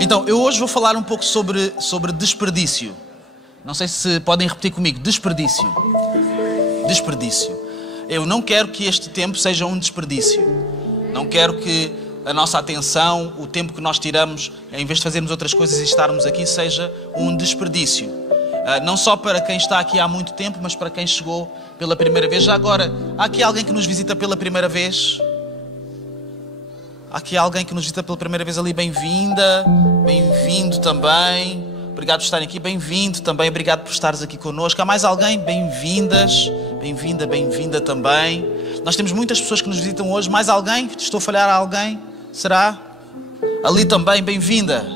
Então, eu hoje vou falar um pouco sobre desperdício. Não sei se podem repetir comigo. Desperdício. Desperdício. Eu não quero que este tempo seja um desperdício. Não quero que a nossa atenção, o tempo que nós tiramos, em vez de fazermos outras coisas e estarmos aqui, seja um desperdício. Não só para quem está aqui há muito tempo, mas para quem chegou pela primeira vez. Já agora, há aqui alguém que nos visita pela primeira vez? Há aqui alguém que nos visita pela primeira vez ali, bem-vinda, bem-vindo também. Obrigado por estarem aqui, bem-vindo também, obrigado por estares aqui connosco. Há mais alguém? Bem-vindas, bem-vinda, bem-vinda também. Nós temos muitas pessoas que nos visitam hoje. Mais alguém? Estou a falhar a alguém? Será? Ali também, bem-vinda.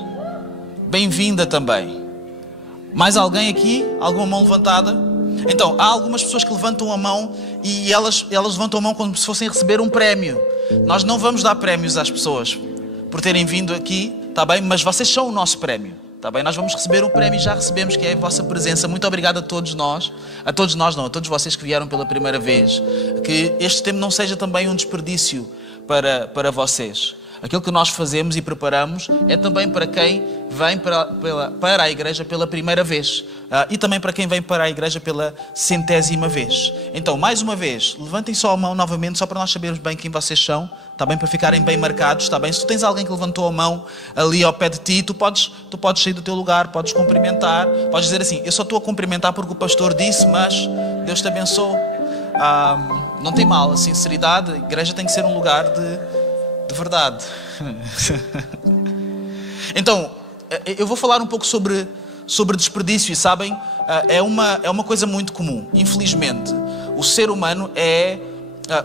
Bem-vinda também. Mais alguém aqui? Alguma mão levantada? Então, há algumas pessoas que levantam a mão e elas levantam a mão como se fossem receber um prémio. Nós não vamos dar prémios às pessoas por terem vindo aqui, está bem? Mas vocês são o nosso prémio, está bem? Nós vamos receber um prémio e já recebemos, que é a vossa presença. Muito obrigado a todos nós. A todos vocês que vieram pela primeira vez. Que este tempo não seja também um desperdício para vocês. Aquilo que nós fazemos e preparamos é também para quem vem para a igreja pela primeira vez. E também para quem vem para a igreja pela 100ª vez. Então, mais uma vez, levantem só a mão novamente, só para nós sabermos bem quem vocês são. Está bem? Para ficarem bem marcados, está bem? Se tu tens alguém que levantou a mão ali ao pé de ti, tu podes sair do teu lugar, podes cumprimentar. Podes dizer assim, eu só estou a cumprimentar porque o pastor disse, mas Deus te abençoe. Não tem mal, a sinceridade. A igreja tem que ser um lugar de verdade. Então, eu vou falar um pouco sobre desperdício e sabem, é uma coisa muito comum. Infelizmente, o ser humano é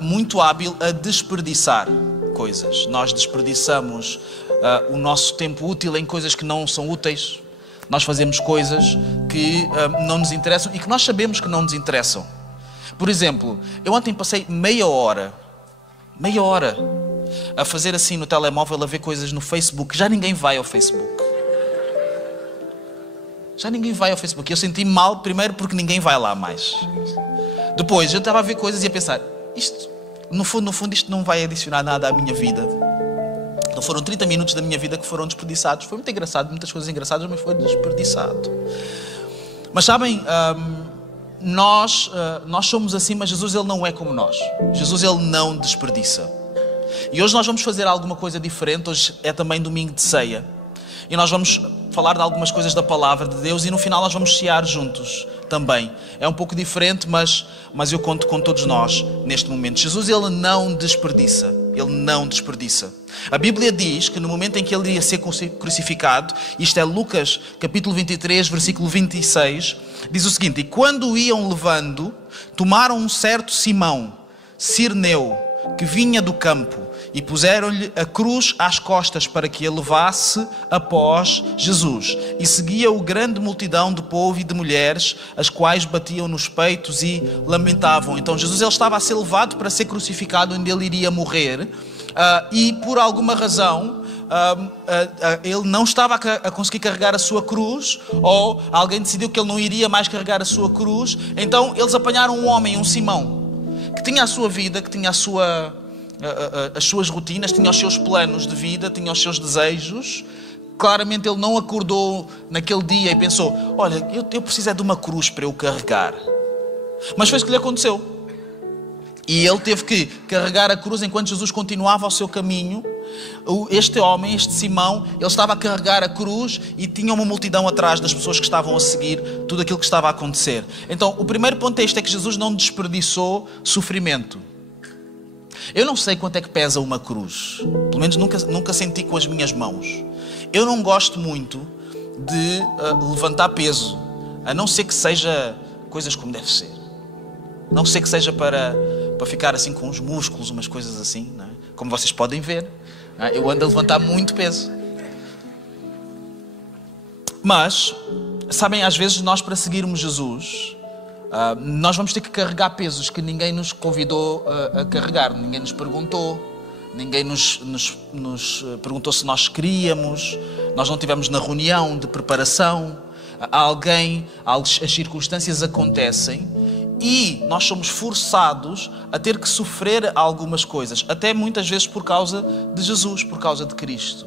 muito hábil a desperdiçar coisas. Nós desperdiçamos o nosso tempo útil em coisas que não são úteis. Nós fazemos coisas que não nos interessam e que nós sabemos que não nos interessam. Por exemplo, eu ontem passei meia hora a fazer assim no telemóvel, a ver coisas no Facebook. Já ninguém vai ao Facebook. Eu senti-me mal, primeiro porque ninguém vai lá mais. Depois, eu estava a ver coisas e a pensar, isto, no fundo, isto não vai adicionar nada à minha vida. Então foram 30 minutos da minha vida que foram desperdiçados. Foi muito engraçado, muitas coisas engraçadas, mas foi desperdiçado. Mas sabem, nós somos assim, mas Jesus, ele não é como nós. Jesus, ele não desperdiça. E hoje nós vamos fazer alguma coisa diferente. Hoje é também domingo de ceia. E nós vamos falar de algumas coisas da palavra de Deus e no final nós vamos cear juntos também. É um pouco diferente, mas eu conto com todos nós neste momento. Jesus, ele não desperdiça. Ele não desperdiça. A Bíblia diz que no momento em que ele ia ser crucificado, isto é Lucas capítulo 23, versículo 26, diz o seguinte: e quando o iam levando, tomaram um certo Simão, Cirneu, que vinha do campo, e puseram-lhe a cruz às costas para que a levasse após Jesus. E seguia-o grande multidão de povo e de mulheres, as quais batiam nos peitos e lamentavam. Então Jesus, ele estava a ser levado para ser crucificado, onde ele iria morrer, e por alguma razão ele não estava a conseguir carregar a sua cruz, ou alguém decidiu que ele não iria mais carregar a sua cruz. Então eles apanharam um homem, um Simão, que tinha a sua vida, que tinha as suas rotinas, tinha os seus planos de vida, tinha os seus desejos. Claramente ele não acordou naquele dia e pensou, olha, eu preciso é de uma cruz para eu carregar. Mas foi isso que lhe aconteceu. E ele teve que carregar a cruz enquanto Jesus continuava o seu caminho. Este homem, este Simão, ele estava a carregar a cruz e tinha uma multidão atrás das pessoas que estavam a seguir tudo aquilo que estava a acontecer. Então, o primeiro ponto é este, é que Jesus não desperdiçou sofrimento. Eu não sei quanto é que pesa uma cruz. Pelo menos nunca senti com as minhas mãos. Eu não gosto muito de levantar peso, a não ser que seja coisas como deve ser. Não sei que seja para ficar assim com os músculos, umas coisas assim, não é? Como vocês podem ver, eu ando a levantar muito peso. Mas, sabem, às vezes nós, para seguirmos Jesus, nós vamos ter que carregar pesos que ninguém nos convidou a carregar, ninguém nos perguntou, ninguém nos perguntou se nós queríamos, nós não estivemos na reunião de preparação, as circunstâncias acontecem e nós somos forçados a ter que sofrer algumas coisas, até muitas vezes por causa de Jesus, por causa de Cristo.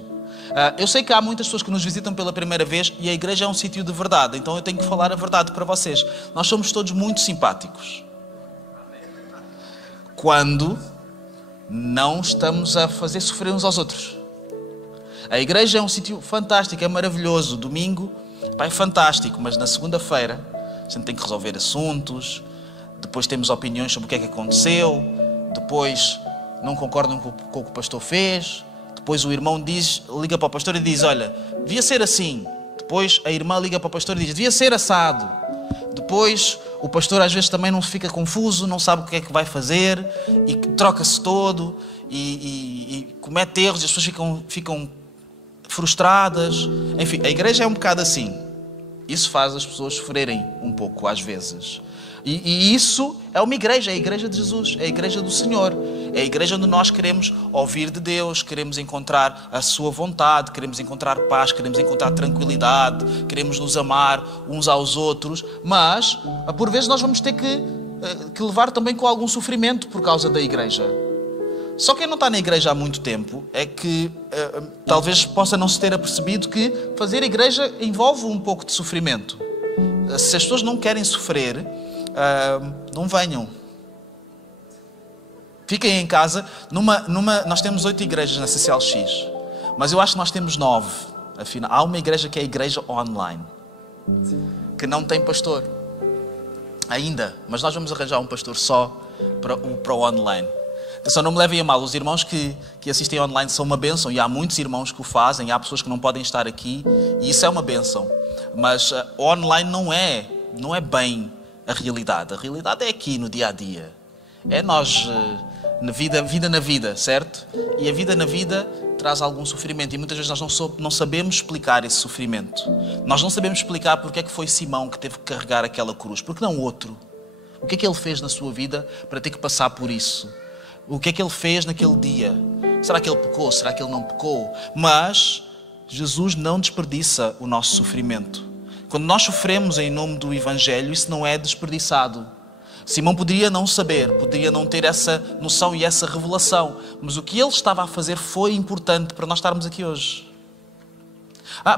Eu sei que há muitas pessoas que nos visitam pela primeira vez e a igreja é um sítio de verdade, então eu tenho que falar a verdade para vocês. Nós somos todos muito simpáticos. Quando não estamos a fazer sofrer uns aos outros. A igreja é um sítio fantástico, é maravilhoso. Domingo, é fantástico, mas na segunda-feira a gente tem que resolver assuntos, depois temos opiniões sobre o que é que aconteceu, depois não concordam com o que o pastor fez, depois o irmão liga para o pastor e diz, olha, devia ser assim. Depois a irmã liga para o pastor e diz, devia ser assado. Depois o pastor às vezes também não fica confuso, não sabe o que é que vai fazer e troca-se todo e comete erros e as pessoas ficam frustradas. Enfim, a igreja é um bocado assim. Isso faz as pessoas sofrerem um pouco às vezes. E isso é uma igreja, é a igreja de Jesus, é a igreja do Senhor. É a igreja onde nós queremos ouvir de Deus, queremos encontrar a sua vontade, queremos encontrar paz, queremos encontrar tranquilidade, queremos nos amar uns aos outros, mas por vezes nós vamos ter que levar também com algum sofrimento por causa da igreja. Só quem não está na igreja há muito tempo é que talvez possa não se ter apercebido que fazer igreja envolve um pouco de sofrimento. Se as pessoas não querem sofrer, não venham. Fiquem em casa. Nós temos 8 igrejas na CCLX, mas eu acho que nós temos 9. Afinal, há uma igreja que é a igreja online, que não tem pastor ainda, mas nós vamos arranjar um pastor só para o online. Só não me levem a mal, os irmãos que assistem online são uma bênção e há muitos irmãos que o fazem, há pessoas que não podem estar aqui e isso é uma bênção, mas online não é bem a realidade. A realidade é aqui no dia a dia, é nós vida na vida, certo? E a vida na vida traz algum sofrimento e muitas vezes nós não sabemos explicar esse sofrimento. Nós não sabemos explicar porque é que foi Simão que teve que carregar aquela cruz, porque não outro. O que é que ele fez na sua vida para ter que passar por isso? O que é que ele fez naquele dia? Será que ele pecou? Será que ele não pecou? Mas Jesus não desperdiça o nosso sofrimento. Quando nós sofremos em nome do Evangelho, isso não é desperdiçado. Simão poderia não saber, poderia não ter essa noção e essa revelação, mas o que ele estava a fazer foi importante para nós estarmos aqui hoje.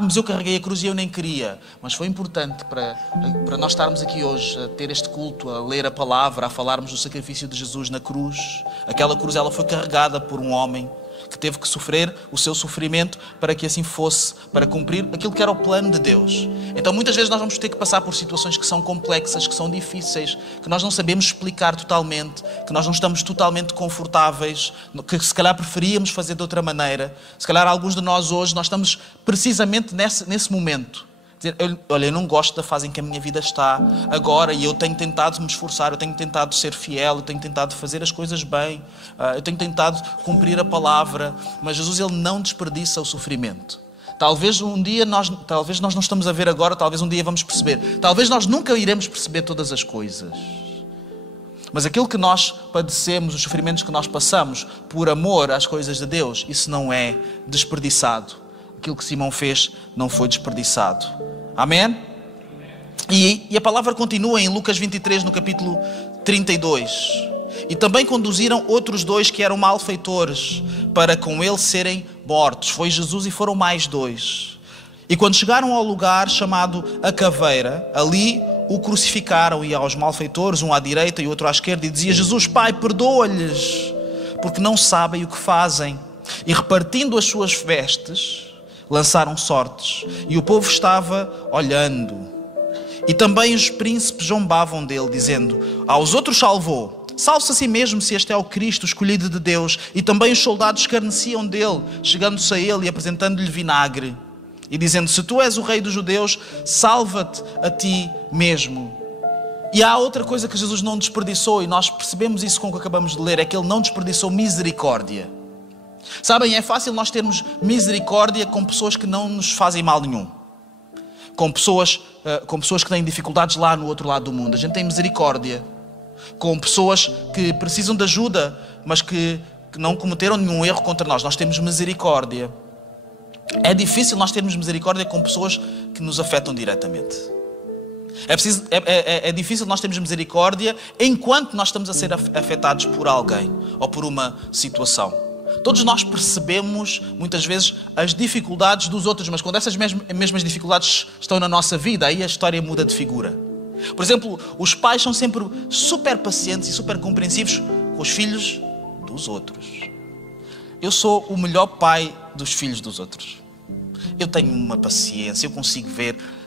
Mas eu carreguei a cruz e eu nem queria. Mas foi importante para nós estarmos aqui hoje, a ter este culto, a ler a palavra, a falarmos do sacrifício de Jesus na cruz. Aquela cruz, ela foi carregada por um homem que teve que sofrer o seu sofrimento para que assim fosse, para cumprir aquilo que era o plano de Deus. Então muitas vezes nós vamos ter que passar por situações que são complexas, que são difíceis, que nós não sabemos explicar totalmente, que nós não estamos totalmente confortáveis, que se calhar preferíamos fazer de outra maneira. Se calhar alguns de nós hoje, nós estamos precisamente nesse momento. Dizer, olha, eu não gosto da fase em que a minha vida está agora e eu tenho tentado me esforçar, eu tenho tentado ser fiel, eu tenho tentado fazer as coisas bem, eu tenho tentado cumprir a palavra, mas Jesus, ele não desperdiça o sofrimento. Talvez um dia talvez nós não estamos a ver agora, talvez um dia vamos perceber, talvez nós nunca iremos perceber todas as coisas. Mas aquilo que nós padecemos, os sofrimentos que nós passamos por amor às coisas de Deus, isso não é desperdiçado. Aquilo que Simão fez não foi desperdiçado. Amém? E a palavra continua em Lucas 23, no capítulo 32. E também conduziram outros 2 que eram malfeitores, para com ele serem mortos. Foi Jesus e foram mais 2. E quando chegaram ao lugar chamado a Caveira, ali o crucificaram, e aos malfeitores, um à direita e outro à esquerda, e dizia: Jesus, Pai, perdoa-lhes, porque não sabem o que fazem. E repartindo as suas vestes, lançaram sortes, e o povo estava olhando. E também os príncipes zombavam dele, dizendo: aos outros salvou, salve-se a si mesmo, se este é o Cristo, escolhido de Deus. E também os soldados escarneciam dele, chegando-se a ele e apresentando-lhe vinagre, e dizendo: se tu és o rei dos judeus, salva-te a ti mesmo. E há outra coisa que Jesus não desperdiçou, e nós percebemos isso com o que acabamos de ler, é que ele não desperdiçou misericórdia. Sabem, é fácil nós termos misericórdia com pessoas que não nos fazem mal nenhum. Com pessoas que têm dificuldades lá no outro lado do mundo. A gente tem misericórdia. Com pessoas que precisam de ajuda, mas que não cometeram nenhum erro contra nós. Nós temos misericórdia. É difícil nós termos misericórdia com pessoas que nos afetam diretamente. É difícil nós termos misericórdia enquanto nós estamos a ser afetados por alguém ou por uma situação. Todos nós percebemos, muitas vezes, as dificuldades dos outros, mas quando essas mesmas dificuldades estão na nossa vida, aí a história muda de figura. Por exemplo, os pais são sempre super pacientes e super compreensivos com os filhos dos outros. Eu sou o melhor pai dos filhos dos outros. Eu tenho uma paciência, eu consigo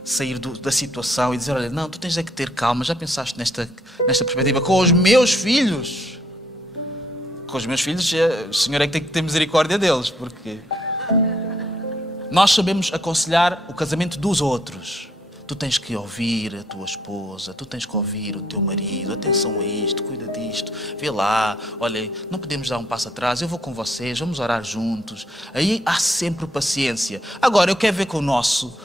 sair da situação e dizer, olha, não, tu tens é que ter calma, já pensaste nesta perspectiva? Com os meus filhos, o Senhor é que tem que ter misericórdia deles, porque nós sabemos aconselhar o casamento dos outros. Tu tens que ouvir a tua esposa, tu tens que ouvir o teu marido, atenção a isto, cuida disto, vê lá, olha, não podemos dar um passo atrás, eu vou com vocês, vamos orar juntos. Aí há sempre paciência. Agora, eu quero ver com o nosso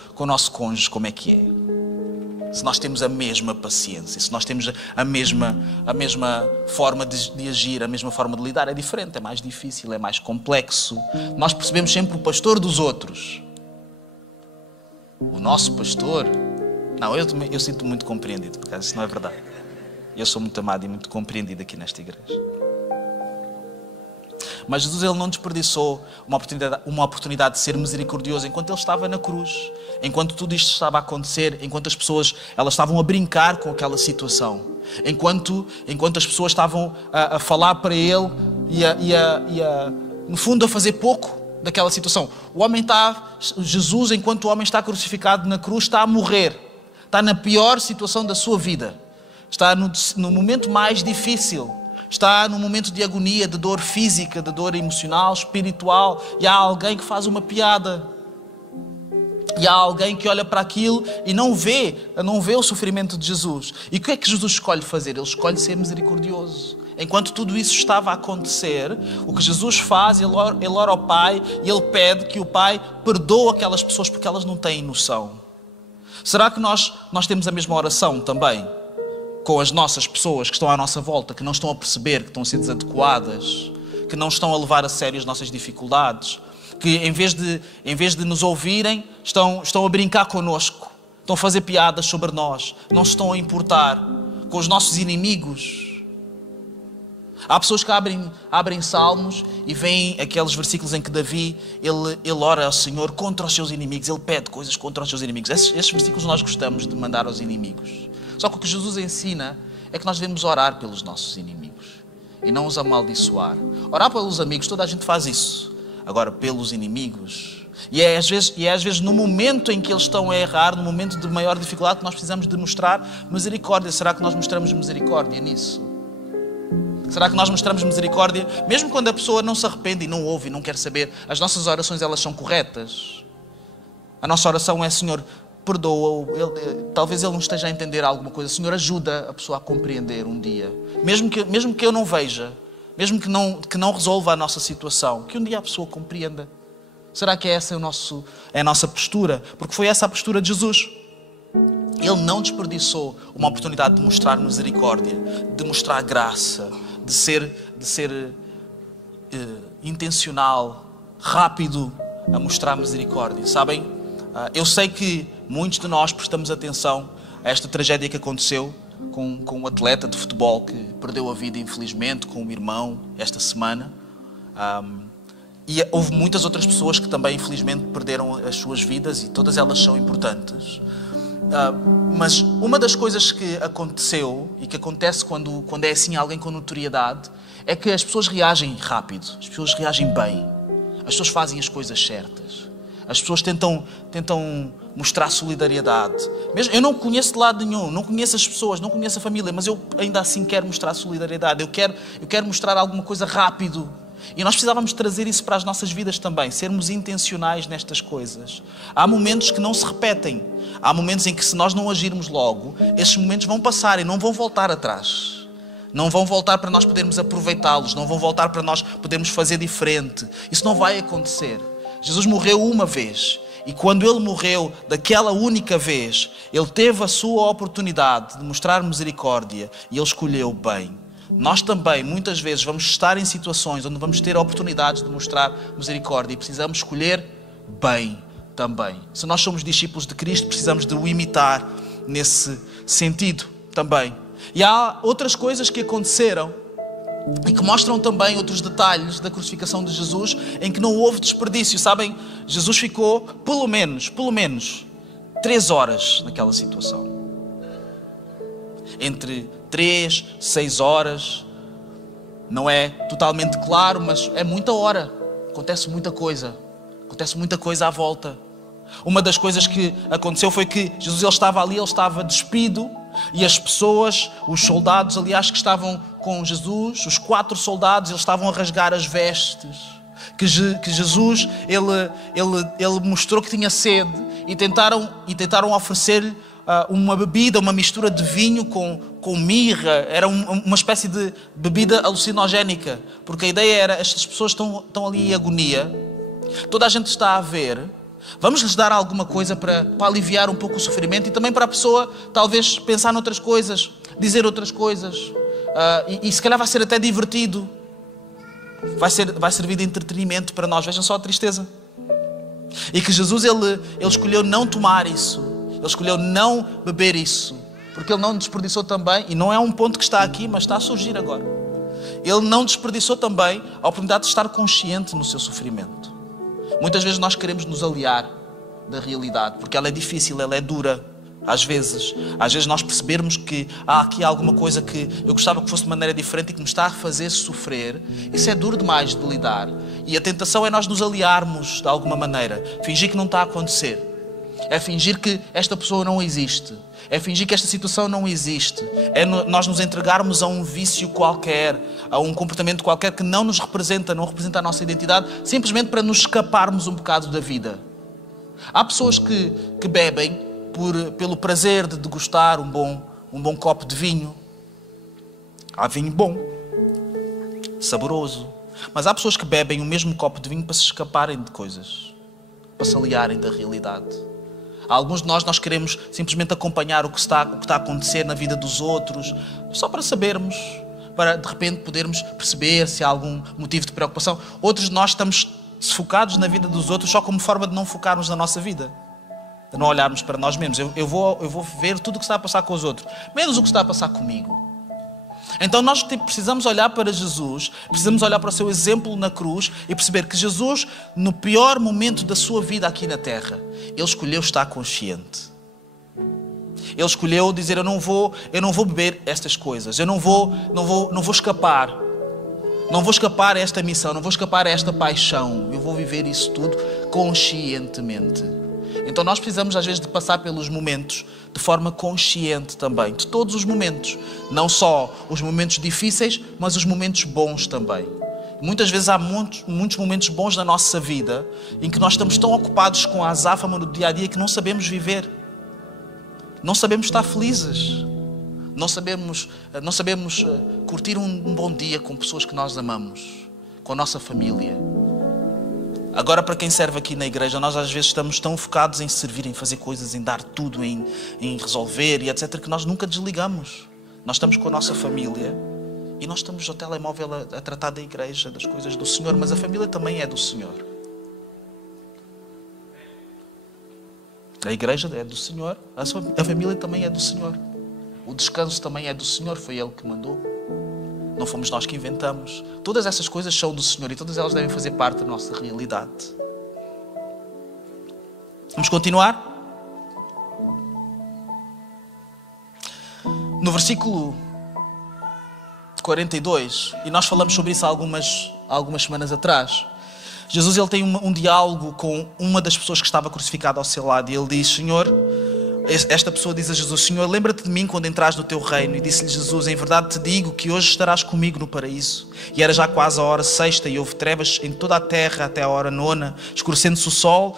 cônjuge como é que é. Se nós temos a mesma paciência, se nós temos a mesma forma de agir, a mesma forma de lidar, é diferente, é mais difícil, é mais complexo. Nós percebemos sempre o pastor dos outros. O nosso pastor... Não, eu sinto muito compreendido, porque isso não é verdade. Eu sou muito amado e muito compreendido aqui nesta igreja. Mas Jesus, ele não desperdiçou uma oportunidade de ser misericordioso enquanto ele estava na cruz, enquanto tudo isto estava a acontecer, enquanto as pessoas elas estavam a brincar com aquela situação, enquanto as pessoas estavam a falar para ele no fundo, a fazer pouco daquela situação. Jesus, enquanto o homem está crucificado na cruz, está a morrer. Está na pior situação da sua vida. Está no momento mais difícil. Está no momento de agonia, de dor física, de dor emocional, espiritual. E há alguém que faz uma piada. E há alguém que olha para aquilo e não vê o sofrimento de Jesus. E o que é que Jesus escolhe fazer? Ele escolhe ser misericordioso. Enquanto tudo isso estava a acontecer, o que Jesus faz, ele ora ao Pai e ele pede que o Pai perdoe aquelas pessoas porque elas não têm noção. Será que nós temos a mesma oração também com as nossas pessoas que estão à nossa volta, que não estão a perceber, que estão a ser desadequadas, que não estão a levar a sério as nossas dificuldades, que em vez de nos ouvirem, estão a brincar connosco, estão a fazer piadas sobre nós, não se estão a importar com os nossos inimigos? Há pessoas que abrem salmos e veem aqueles versículos em que Davi, ele ora ao Senhor contra os seus inimigos, ele pede coisas contra os seus inimigos. Esses versículos nós gostamos de mandar aos inimigos. Só que o que Jesus ensina é que nós devemos orar pelos nossos inimigos e não os amaldiçoar. Orar pelos amigos, toda a gente faz isso. Agora, pelos inimigos... E é às vezes no momento em que eles estão a errar, no momento de maior dificuldade, que nós precisamos de mostrar misericórdia. Será que nós mostramos misericórdia nisso? Será que nós mostramos misericórdia, mesmo quando a pessoa não se arrepende e não ouve e não quer saber? As nossas orações, elas são corretas. A nossa oração é, Senhor, perdoa-o. Talvez ele não esteja a entender alguma coisa. Senhor, ajuda a pessoa a compreender um dia. Mesmo que eu não veja, mesmo que não resolva a nossa situação, que um dia a pessoa compreenda. Será que essa é a nossa postura? Porque foi essa a postura de Jesus. Ele não desperdiçou uma oportunidade de mostrar misericórdia, de mostrar graça, de ser intencional, rápido a mostrar misericórdia. Sabem, eu sei que muitos de nós prestamos atenção a esta tragédia que aconteceu com um atleta de futebol que perdeu a vida, infelizmente, com um irmão esta semana. E houve muitas outras pessoas que também, infelizmente, perderam as suas vidas e todas elas são importantes. Mas uma das coisas que aconteceu e que acontece quando é assim alguém com notoriedade é que as pessoas reagem rápido, as pessoas reagem bem, as pessoas fazem as coisas certas, as pessoas tentam mostrar solidariedade. Mesmo, eu não conheço de lado nenhum, não conheço as pessoas, não conheço a família, mas eu ainda assim quero mostrar solidariedade, eu quero mostrar alguma coisa rápido. E nós precisávamos trazer isso para as nossas vidas também, sermos intencionais nestas coisas. Há momentos que não se repetem. Há momentos em que, se nós não agirmos logo, esses momentos vão passar e não vão voltar atrás. Não vão voltar para nós podermos aproveitá-los, não vão voltar para nós podermos fazer diferente. Isso não vai acontecer. Jesus morreu uma vez e quando Ele morreu, daquela única vez, Ele teve a sua oportunidade de mostrar misericórdia e Ele escolheu bem. Nós também, muitas vezes, vamos estar em situações onde vamos ter oportunidades de mostrar misericórdia e precisamos escolher bem também. Se nós somos discípulos de Cristo, precisamos de o imitar nesse sentido também. E há outras coisas que aconteceram e que mostram também outros detalhes da crucificação de Jesus, em que não houve desperdício. Sabem, Jesus ficou pelo menos 3 horas naquela situação. Entre 3, 6 horas, não é totalmente claro, mas é muita hora. Acontece muita coisa à volta. Uma das coisas que aconteceu foi que Jesus, ele estava ali, ele estava despido, e as pessoas, os soldados, aliás, que estavam com Jesus, os 4 soldados, eles estavam a rasgar as vestes. Que Jesus, ele mostrou que tinha sede e tentaram oferecer-lhe uma bebida, uma mistura de vinho com mirra. Era uma espécie de bebida alucinogénica, porque a ideia era, estas pessoas estão ali em agonia, toda a gente está a ver, vamos lhes dar alguma coisa para aliviar um pouco o sofrimento e também para a pessoa talvez pensar noutras coisas, dizer outras coisas, e se calhar vai ser até divertido, vai servir de entretenimento para nós. Vejam só a tristeza. E que Jesus, ele escolheu não tomar isso, ele escolheu não beber isso, porque ele não desperdiçou também, e não é um ponto que está aqui, mas está a surgir agora, ele não desperdiçou também a oportunidade de estar consciente no seu sofrimento. Muitas vezes nós queremos nos aliar da realidade, porque ela é difícil, ela é dura. Às vezes nós percebermos que há aqui alguma coisa que eu gostava que fosse de maneira diferente e que me está a fazer sofrer, isso é duro demais de lidar. E a tentação é nós nos aliarmos de alguma maneira, fingir que não está a acontecer. É fingir que esta pessoa não existe. É fingir que esta situação não existe. É nós nos entregarmos a um vício qualquer, a um comportamento qualquer que não nos representa, não representa a nossa identidade, simplesmente para nos escaparmos um bocado da vida. Há pessoas que bebem pelo prazer de degustar um bom copo de vinho. Há vinho bom, saboroso. Mas há pessoas que bebem o mesmo copo de vinho para se escaparem de coisas, para se aliarem da realidade. Alguns de nós queremos simplesmente acompanhar o que está a acontecer na vida dos outros, só para sabermos, para de repente podermos perceber se há algum motivo de preocupação. Outros de nós estamos focados na vida dos outros só como forma de não focarmos na nossa vida, de não olharmos para nós mesmos. Eu vou ver tudo o que está a passar com os outros, menos o que está a passar comigo. Então nós precisamos olhar para Jesus, precisamos olhar para o seu exemplo na cruz e perceber que Jesus, no pior momento da sua vida aqui na terra, ele escolheu estar consciente. Ele escolheu dizer, eu não vou beber estas coisas, eu não vou escapar. Não vou escapar a esta missão, não vou escapar a esta paixão. Eu vou viver isso tudo conscientemente. Então nós precisamos às vezes de passar pelos momentos de forma consciente também, de todos os momentos. Não só os momentos difíceis, mas os momentos bons também. Muitas vezes há muitos momentos bons na nossa vida em que nós estamos tão ocupados com a azáfama do dia-a-dia que não sabemos viver. Não sabemos estar felizes. Não sabemos curtir um bom dia com pessoas que nós amamos, com a nossa família. Agora, para quem serve aqui na igreja, nós às vezes estamos tão focados em servir, em fazer coisas, em dar tudo, em resolver e etc, que nós nunca desligamos. Nós estamos com a nossa família e nós estamos ao telemóvel a tratar da igreja, das coisas do Senhor, mas a família também é do Senhor. A igreja é do Senhor, a família também é do Senhor. O descanso também é do Senhor, foi Ele que mandou. Não fomos nós que inventamos. Todas essas coisas são do Senhor e todas elas devem fazer parte da nossa realidade. Vamos continuar? No versículo 42, e nós falamos sobre isso há algumas semanas atrás, Jesus ele tem um diálogo com uma das pessoas que estava crucificada ao seu lado e ele diz, Senhor, esta pessoa diz a Jesus, Senhor, lembra-te de mim quando entras no teu reino. E disse-lhe Jesus, em verdade te digo que hoje estarás comigo no paraíso. E era já quase a hora sexta e houve trevas em toda a terra até a hora nona, escureceu-se o sol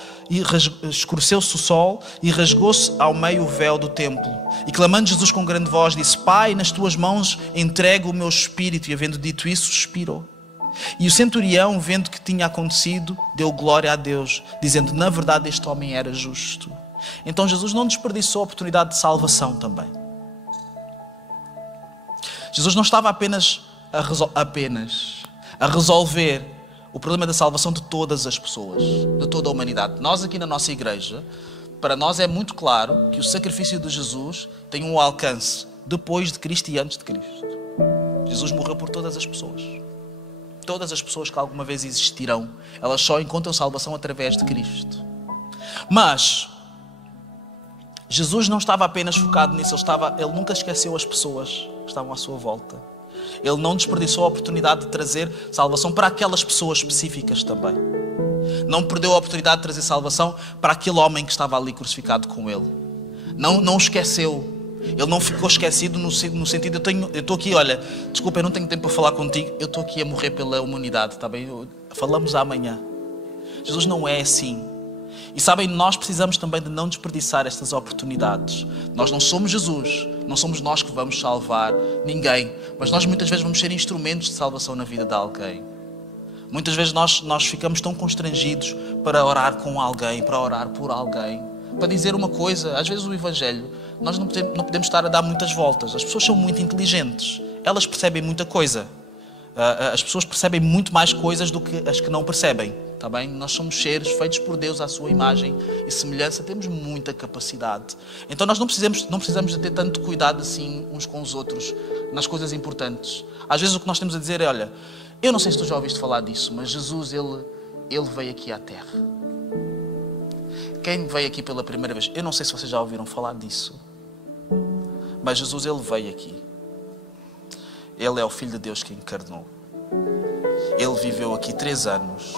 e rasgou-se ao meio o véu do templo. E clamando Jesus com grande voz, disse, Pai, nas tuas mãos entrego o meu espírito. E havendo dito isso, expirou. E o centurião, vendo o que tinha acontecido, deu glória a Deus, dizendo, na verdade este homem era justo. Então Jesus não desperdiçou a oportunidade de salvação também. Jesus não estava apenas a resolver o problema da salvação de todas as pessoas, de toda a humanidade. Nós aqui na nossa igreja, para nós é muito claro que o sacrifício de Jesus tem um alcance depois de Cristo e antes de Cristo. Jesus morreu por todas as pessoas. Todas as pessoas que alguma vez existirão, elas só encontram salvação através de Cristo. Mas Jesus não estava apenas focado nisso, ele nunca esqueceu as pessoas que estavam à sua volta. Ele não desperdiçou a oportunidade de trazer salvação para aquelas pessoas específicas também. Não perdeu a oportunidade de trazer salvação para aquele homem que estava ali crucificado com ele. Não esqueceu. Ele não ficou esquecido no sentido, eu estou aqui, olha, desculpa, eu não tenho tempo para falar contigo, eu estou aqui a morrer pela humanidade, está bem? Falamos amanhã. Jesus não é assim. E sabem, nós precisamos também de não desperdiçar estas oportunidades. Nós não somos Jesus, não somos nós que vamos salvar ninguém, mas nós muitas vezes vamos ser instrumentos de salvação na vida de alguém. Muitas vezes nós ficamos tão constrangidos para orar com alguém, para orar por alguém, para dizer uma coisa. Às vezes o Evangelho, nós não podemos estar a dar muitas voltas. As pessoas são muito inteligentes, elas percebem muita coisa. As pessoas percebem muito mais coisas do que as que não percebem, está bem? Nós somos seres feitos por Deus à sua imagem e semelhança, temos muita capacidade. Então nós não precisamos de ter tanto cuidado assim uns com os outros nas coisas importantes. Às vezes o que nós temos a dizer é, olha, eu não sei se tu já ouviste falar disso, mas Jesus, ele veio aqui à Terra. Quem veio aqui pela primeira vez, eu não sei se vocês já ouviram falar disso, mas Jesus, ele veio aqui. Ele é o Filho de Deus que encarnou. Ele viveu aqui 3 anos.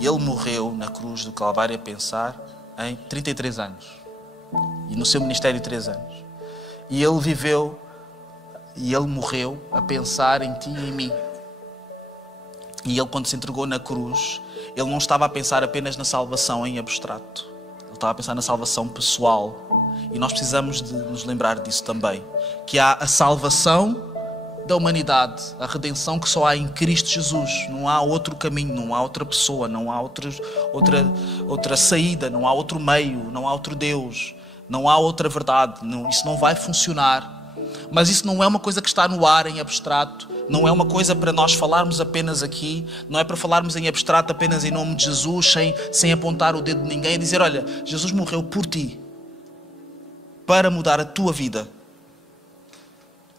E ele morreu na cruz do Calvário a pensar em 33 anos. E no seu ministério 3 anos. E ele viveu e ele morreu a pensar em ti e em mim. E ele, quando se entregou na cruz, ele não estava a pensar apenas na salvação em abstrato. Ele estava a pensar na salvação pessoal. E nós precisamos de nos lembrar disso também. Que há a salvação da humanidade, a redenção que só há em Cristo Jesus. Não há outro caminho, não há outra pessoa, não há outra saída, não há outro meio, não há outro Deus, não há outra verdade. Isso não vai funcionar. Mas isso não é uma coisa que está no ar em abstrato, não é uma coisa para nós falarmos apenas aqui, não é para falarmos em abstrato apenas em nome de Jesus, sem apontar o dedo de ninguém e dizer, olha, Jesus morreu por ti, para mudar a tua vida.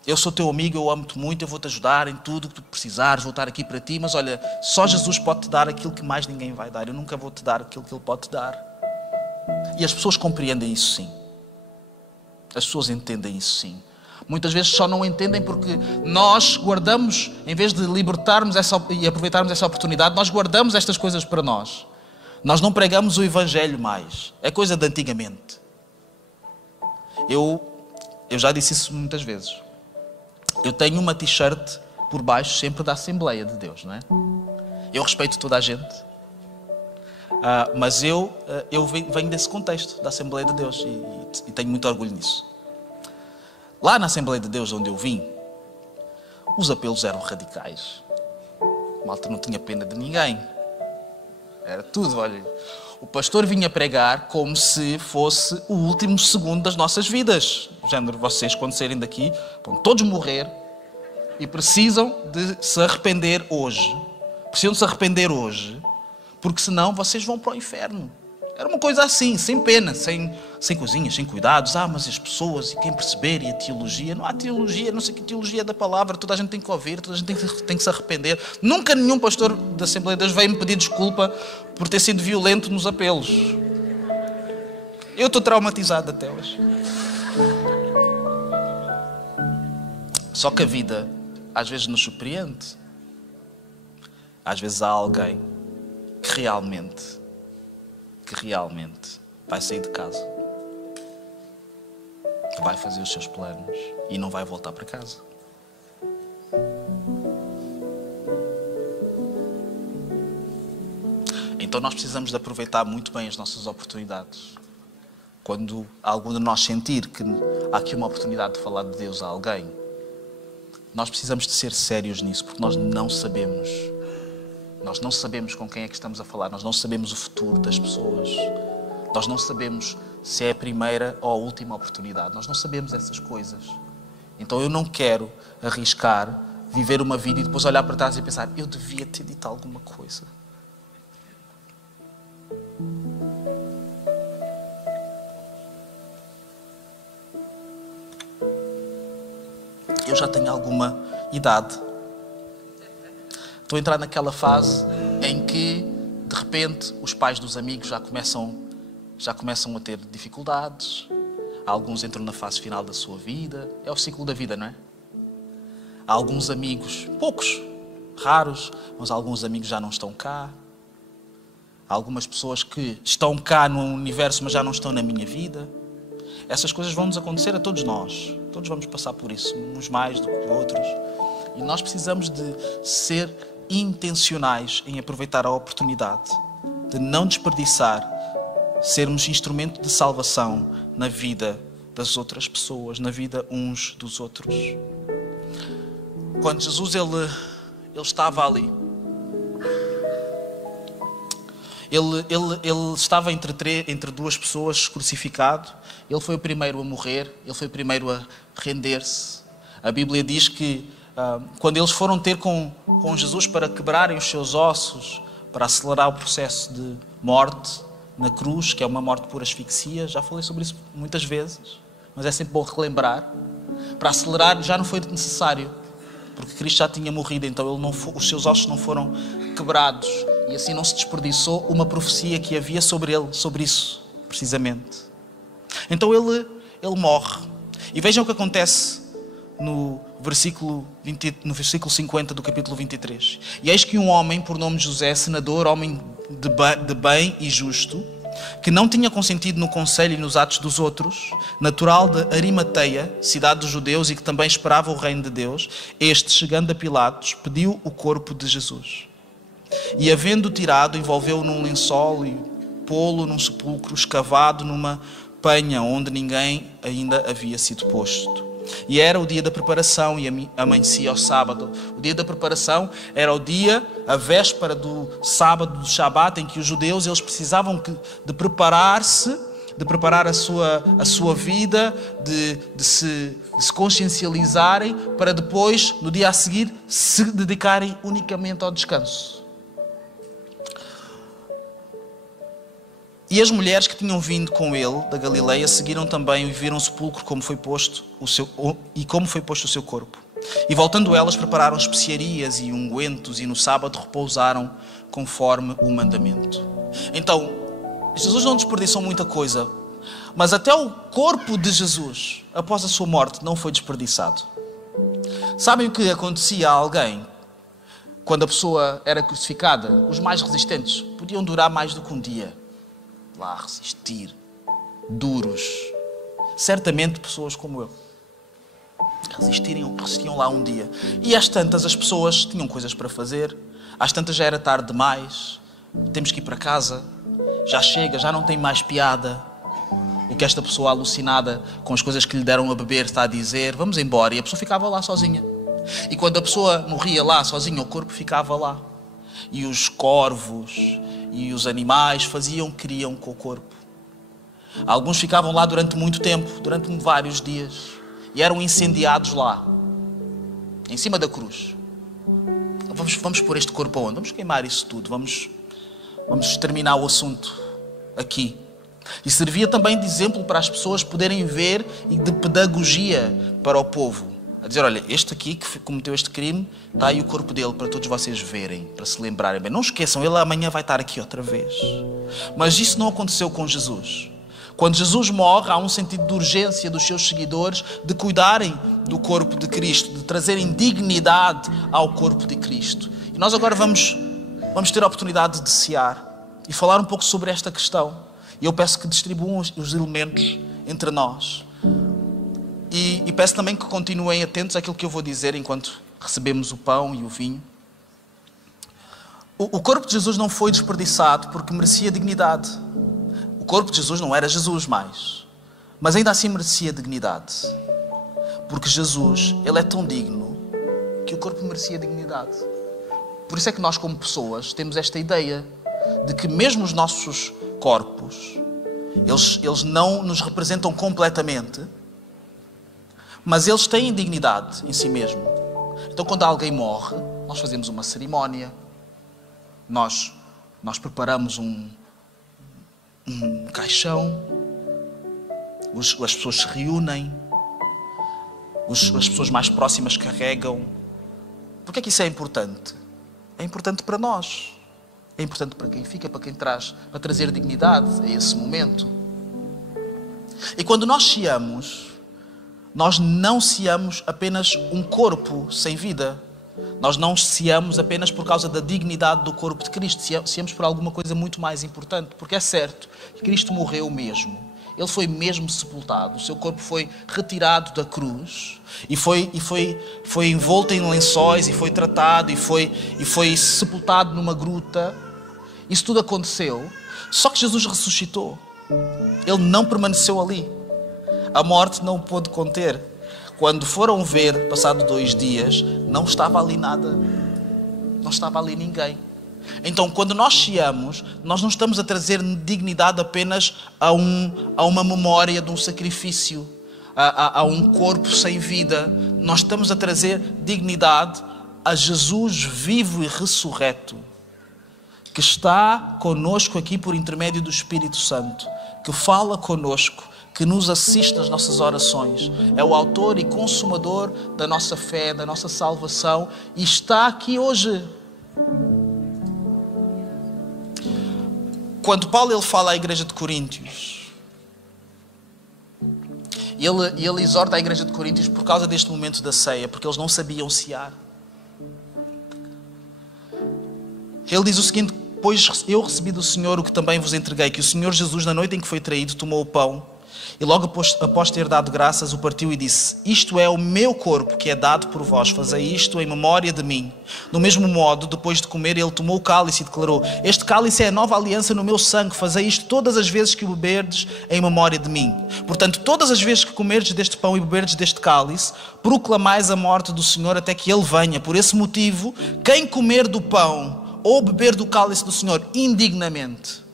Eu sou teu amigo, eu amo-te muito, eu vou-te ajudar em tudo o que tu precisares, vou estar aqui para ti, mas olha, só Jesus pode te dar aquilo que mais ninguém vai dar. Eu nunca vou te dar aquilo que Ele pode te dar. E as pessoas compreendem isso sim. As pessoas entendem isso sim. Muitas vezes só não entendem porque nós guardamos, em vez de libertarmos e aproveitarmos essa oportunidade, nós guardamos estas coisas para nós. Nós não pregamos o Evangelho mais. É coisa de antigamente. Eu já disse isso muitas vezes. Eu tenho uma t-shirt por baixo sempre da Assembleia de Deus, não é? Eu respeito toda a gente, mas eu venho desse contexto da Assembleia de Deus e tenho muito orgulho nisso. Lá na Assembleia de Deus, onde eu vim, os apelos eram radicais. A malta não tinha pena de ninguém. Era tudo, olha. O pastor vinha pregar como se fosse o último segundo das nossas vidas. Género, vocês quando saírem daqui vão todos morrer e precisam de se arrepender hoje. Precisam de se arrepender hoje, porque senão vocês vão para o inferno. Era uma coisa assim, sem pena, sem coisinhas, sem cuidados. Mas as pessoas e quem perceber e a teologia. Não há teologia, não sei que teologia é da palavra. Toda a gente tem que ouvir, toda a gente tem que se arrepender. Nunca nenhum pastor da Assembleia de Deus veio me pedir desculpa por ter sido violento nos apelos. Eu estou traumatizado até hoje. Só que a vida às vezes nos surpreende. Às vezes há alguém que realmente vai sair de casa, que vai fazer os seus planos e não vai voltar para casa. Então nós precisamos de aproveitar muito bem as nossas oportunidades. Quando algum de nós sentir que há aqui uma oportunidade de falar de Deus a alguém, nós precisamos de ser sérios nisso, porque nós não sabemos. Nós não sabemos com quem é que estamos a falar, nós não sabemos o futuro das pessoas, nós não sabemos se é a primeira ou a última oportunidade, nós não sabemos essas coisas. Então eu não quero arriscar viver uma vida e depois olhar para trás e pensar, eu devia ter dito alguma coisa. Eu já tenho alguma idade. Estou a entrar naquela fase em que, de repente, os pais dos amigos já começam a ter dificuldades. Alguns entram na fase final da sua vida. É o ciclo da vida, não é? Há alguns amigos, poucos, raros, mas alguns amigos já não estão cá. Há algumas pessoas que estão cá no universo, mas já não estão na minha vida. Essas coisas vão nos acontecer a todos nós. Todos vamos passar por isso, uns mais do que outros. E nós precisamos de ser intencionais em aproveitar a oportunidade, de não desperdiçar, sermos instrumento de salvação na vida das outras pessoas, na vida uns dos outros. Quando Jesus ele estava ali, ele estava entre duas pessoas, crucificado. Ele foi o primeiro a morrer, ele foi o primeiro a render-se. A Bíblia diz que quando eles foram ter com Jesus para quebrarem os seus ossos, para acelerar o processo de morte na cruz, que é uma morte por asfixia, já falei sobre isso muitas vezes, mas é sempre bom relembrar. Para acelerar já não foi necessário, porque Cristo já tinha morrido, então os seus ossos não foram quebrados, e assim não se desperdiçou uma profecia que havia sobre ele, sobre isso, precisamente. Então ele morre. E vejam o que acontece no versículo 50 do capítulo 23. E eis que um homem, por nome José, senador, homem de bem e justo, que não tinha consentido no conselho e nos atos dos outros, natural de Arimateia, cidade dos judeus, e que também esperava o reino de Deus, este, chegando a Pilatos, pediu o corpo de Jesus. E, havendo tirado, envolveu-o num lençol e pô-lo num sepulcro escavado numa penha onde ninguém ainda havia sido posto. E era o dia da preparação e amanhecia ao sábado. O dia da preparação era o dia, a véspera do sábado, do Shabat, em que os judeus eles precisavam de preparar-se, de preparar a sua vida, de se consciencializarem, para depois, no dia a seguir, se dedicarem unicamente ao descanso. E as mulheres que tinham vindo com ele da Galileia seguiram também e viram o sepulcro como foi posto o seu corpo. E voltando elas, prepararam especiarias e ungüentos e no sábado repousaram conforme o mandamento. Então, Jesus não desperdiçou muita coisa, mas até o corpo de Jesus, após a sua morte, não foi desperdiçado. Sabem o que acontecia a alguém quando a pessoa era crucificada? Os mais resistentes podiam durar mais do que um dia. Lá a resistir, duros. Certamente pessoas como eu resistiam lá um dia. E às tantas as pessoas tinham coisas para fazer, às tantas já era tarde demais, temos que ir para casa, já chega, já não tem mais piada o que esta pessoa alucinada com as coisas que lhe deram a beber está a dizer, vamos embora. E a pessoa ficava lá sozinha. E quando a pessoa morria lá sozinha, o corpo ficava lá. E os corvos e os animais faziam o que queriam com o corpo. Alguns ficavam lá durante muito tempo, durante vários dias, e eram incendiados lá, em cima da cruz. Vamos pôr este corpo aonde? Vamos queimar isso tudo, vamos terminar o assunto aqui. E servia também de exemplo para as pessoas poderem ver e de pedagogia para o povo. A dizer, olha, este aqui que cometeu este crime, está aí o corpo dele para todos vocês verem, para se lembrarem bem. Não esqueçam, ele amanhã vai estar aqui outra vez. Mas isso não aconteceu com Jesus. Quando Jesus morre, há um sentido de urgência dos seus seguidores de cuidarem do corpo de Cristo, de trazerem dignidade ao corpo de Cristo. E nós agora vamos ter a oportunidade de cear e falar um pouco sobre esta questão. E eu peço que distribuam os elementos entre nós. E peço também que continuem atentos àquilo que eu vou dizer enquanto recebemos o pão e o vinho. O corpo de Jesus não foi desperdiçado porque merecia dignidade. O corpo de Jesus não era Jesus mais, mas ainda assim merecia dignidade. Porque Jesus, ele é tão digno que o corpo merecia dignidade. Por isso é que nós, como pessoas, temos esta ideia de que mesmo os nossos corpos, eles não nos representam completamente, mas eles têm dignidade em si mesmo. Então, quando alguém morre, nós fazemos uma cerimónia, nós preparamos um caixão, as pessoas se reúnem, as pessoas mais próximas carregam. Por que é que isso é importante? é importante para nós. É importante para quem fica, para quem traz, para trazer dignidade a esse momento. E quando nós ceamos, nós não ceamos apenas um corpo sem vida. Nós não ceamos apenas por causa da dignidade do corpo de Cristo. Ceamos por alguma coisa muito mais importante. Porque é certo que Cristo morreu mesmo. Ele foi mesmo sepultado. O seu corpo foi retirado da cruz. E foi envolto em lençóis. E foi tratado. E foi sepultado numa gruta. Isso tudo aconteceu. Só que Jesus ressuscitou. Ele não permaneceu ali. A morte não o pôde conter. Quando foram ver, passado 2 dias, não estava ali nada. Não estava ali ninguém. Então, quando nós ceamos, nós não estamos a trazer dignidade apenas a uma memória de um sacrifício, a um corpo sem vida. Nós estamos a trazer dignidade a Jesus vivo e ressurreto, que está conosco aqui por intermédio do Espírito Santo, que fala conosco, que nos assiste nas nossas orações. É o autor e consumador da nossa fé, da nossa salvação, e está aqui hoje. Quando Paulo ele fala à igreja de Coríntios, ele exorta a igreja de Coríntios por causa deste momento da ceia, porque eles não sabiam cear. Ele diz o seguinte: pois eu recebi do Senhor o que também vos entreguei, que o Senhor Jesus, na noite em que foi traído, tomou o pão e logo após ter dado graças, o partiu e disse: isto é o meu corpo que é dado por vós, fazei isto em memória de mim. Do mesmo modo, depois de comer, ele tomou o cálice e declarou: este cálice é a nova aliança no meu sangue, fazei isto todas as vezes que o beberdes em memória de mim. Portanto, todas as vezes que comerdes deste pão e beberdes deste cálice, proclamais a morte do Senhor até que ele venha. Por esse motivo, quem comer do pão ou beber do cálice do Senhor indignamente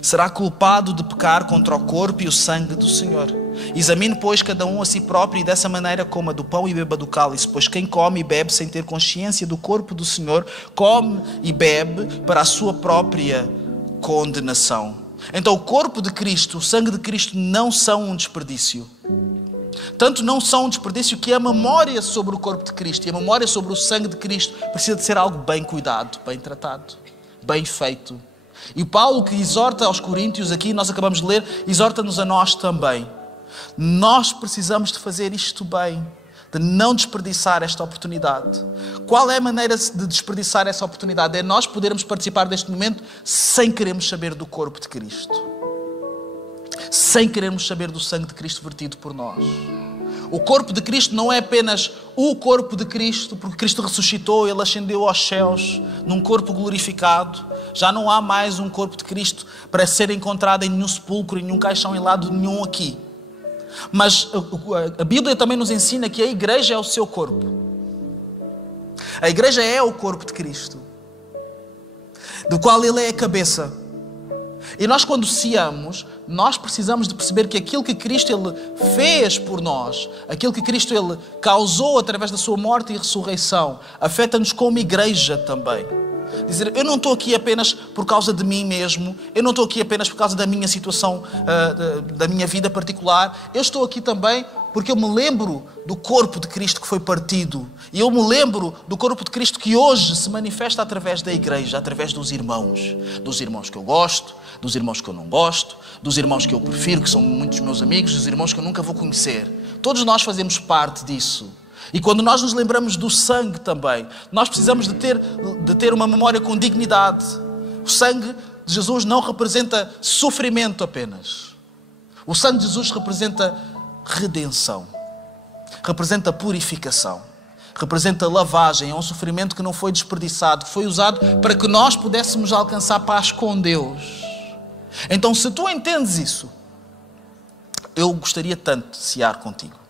será culpado de pecar contra o corpo e o sangue do Senhor. Examine, pois, cada um a si próprio, e dessa maneira coma do pão e beba do cálice, pois quem come e bebe sem ter consciência do corpo do Senhor, come e bebe para a sua própria condenação. Então o corpo de Cristo, o sangue de Cristo não são um desperdício. Tanto não são um desperdício que a memória sobre o corpo de Cristo e a memória sobre o sangue de Cristo precisa de ser algo bem cuidado, bem tratado, bem feito. E Paulo, que exorta aos Coríntios aqui, nós acabamos de ler, exorta-nos a nós também. Nós precisamos de fazer isto bem, de não desperdiçar esta oportunidade. Qual é a maneira de desperdiçar essa oportunidade? É nós podermos participar deste momento sem querermos saber do corpo de Cristo, sem querermos saber do sangue de Cristo vertido por nós. O corpo de Cristo não é apenas o corpo de Cristo, porque Cristo ressuscitou, Ele ascendeu aos céus num corpo glorificado. Já não há mais um corpo de Cristo para ser encontrado em nenhum sepulcro, em nenhum caixão, em lado nenhum aqui. Mas a Bíblia também nos ensina que a igreja é o seu corpo. A igreja é o corpo de Cristo, do qual Ele é a cabeça. E nós, quando ceamos, nós precisamos de perceber que aquilo que Cristo Ele fez por nós, aquilo que Cristo Ele causou através da sua morte e ressurreição, afeta-nos como igreja também. Dizer, eu não estou aqui apenas por causa de mim mesmo, eu não estou aqui apenas por causa da minha situação, da minha vida particular, eu estou aqui também porque eu me lembro do corpo de Cristo que foi partido, e eu me lembro do corpo de Cristo que hoje se manifesta através da igreja, através dos irmãos que eu gosto, dos irmãos que eu não gosto, dos irmãos que eu prefiro, que são muitos meus amigos, dos irmãos que eu nunca vou conhecer. Todos nós fazemos parte disso. E quando nós nos lembramos do sangue também, nós precisamos de ter uma memória com dignidade. O sangue de Jesus não representa sofrimento apenas. O sangue de Jesus representa redenção, representa purificação, representa lavagem. É um sofrimento que não foi desperdiçado, que foi usado para que nós pudéssemos alcançar paz com Deus. Então, se tu entendes isso, eu gostaria tanto de cear contigo.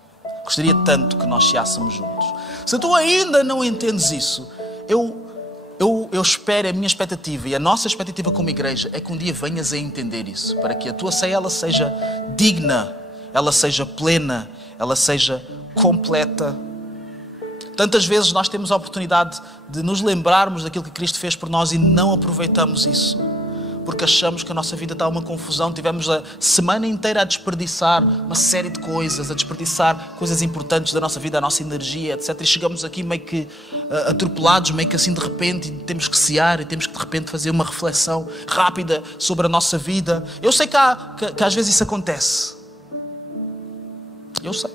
Gostaria tanto que nós ceássemos juntos. Se tu ainda não entendes isso, eu espero, a minha expectativa e a nossa expectativa como igreja é que um dia venhas a entender isso, para que a tua ceia ela seja digna, ela seja plena, ela seja completa. Tantas vezes nós temos a oportunidade de nos lembrarmos daquilo que Cristo fez por nós e não aproveitamos isso. porque achamos que a nossa vida está uma confusão. Tivemos a semana inteira a desperdiçar uma série de coisas, a desperdiçar coisas importantes da nossa vida, a nossa energia, etc. E chegamos aqui meio que atropelados, meio que assim de repente, e temos que cear e temos que de repente fazer uma reflexão rápida sobre a nossa vida. Eu sei que às vezes isso acontece. Eu sei.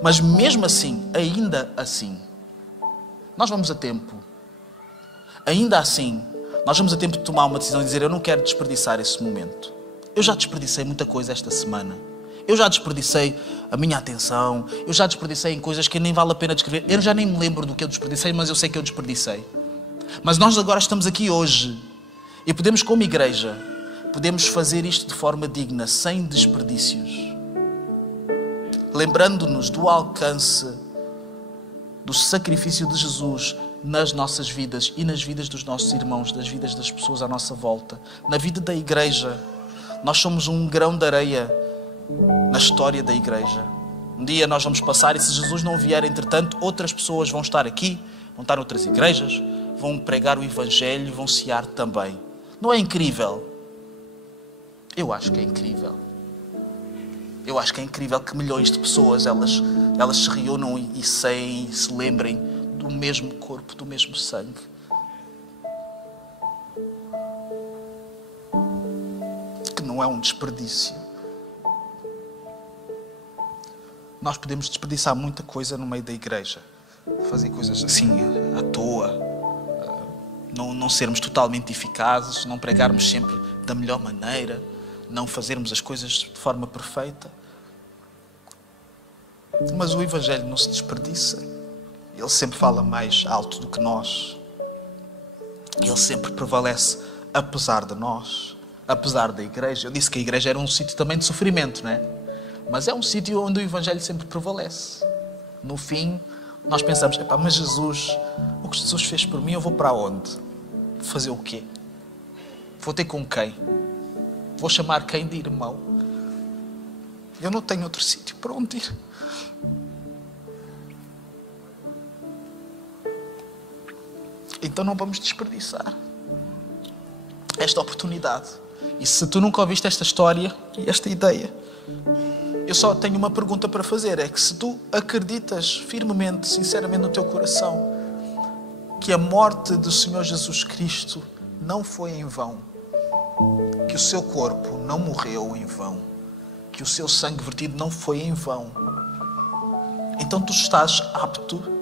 Mas mesmo assim, ainda assim, nós vamos a tempo. Ainda assim, nós vamos a tempo de tomar uma decisão e dizer: eu não quero desperdiçar esse momento. Eu já desperdicei muita coisa esta semana. Eu já desperdicei a minha atenção. Eu já desperdicei em coisas que nem vale a pena descrever. Eu já nem me lembro do que eu desperdicei, mas eu sei que eu desperdicei. Mas nós agora estamos aqui hoje e podemos, como igreja, podemos fazer isto de forma digna, sem desperdícios. Lembrando-nos do alcance do sacrifício de Jesus nas nossas vidas e nas vidas dos nossos irmãos, das vidas das pessoas à nossa volta, na vida da igreja. Nós somos um grão de areia na história da igreja. Um dia nós vamos passar e se Jesus não vier, entretanto, outras pessoas vão estar aqui, vão estar noutras igrejas, vão pregar o Evangelho, vão cear também. Não é incrível? Eu acho que é incrível. Eu acho que é incrível que milhões de pessoas elas se reúnam e ceiem e se lembrem do mesmo corpo, do mesmo sangue. Que não é um desperdício. Nós podemos desperdiçar muita coisa no meio da igreja. Fazer coisas assim, à toa. Não sermos totalmente eficazes, não pregarmos sempre da melhor maneira, não fazermos as coisas de forma perfeita. Mas o Evangelho não se desperdiça. Ele sempre fala mais alto do que nós. Ele sempre prevalece apesar de nós, apesar da igreja. Eu disse que a igreja era um sítio também de sofrimento, não é? Mas é um sítio onde o Evangelho sempre prevalece. No fim, nós pensamos: mas Jesus, o que Jesus fez por mim, eu vou para onde? Fazer o quê? Vou ter com quem? Vou chamar quem de irmão? Eu não tenho outro sítio para onde ir. Então não vamos desperdiçar esta oportunidade. E se tu nunca ouviste esta história e esta ideia, eu só tenho uma pergunta para fazer. É que se tu acreditas firmemente, sinceramente no teu coração, que a morte do Senhor Jesus Cristo não foi em vão, que o seu corpo não morreu em vão, que o seu sangue vertido não foi em vão, então tu estás apto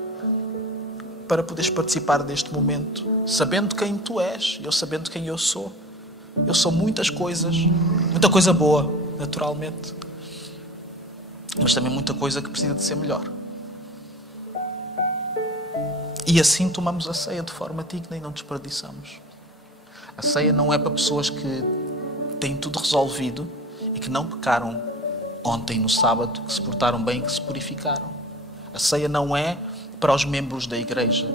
para poderes participar deste momento, sabendo quem tu és, e eu sabendo quem eu sou. Eu sou muitas coisas, muita coisa boa, naturalmente, mas também muita coisa que precisa de ser melhor. E assim tomamos a ceia de forma digna e não desperdiçamos. A ceia não é para pessoas que têm tudo resolvido e que não pecaram ontem no sábado, que se portaram bem, que se purificaram. A ceia não é para os membros da igreja.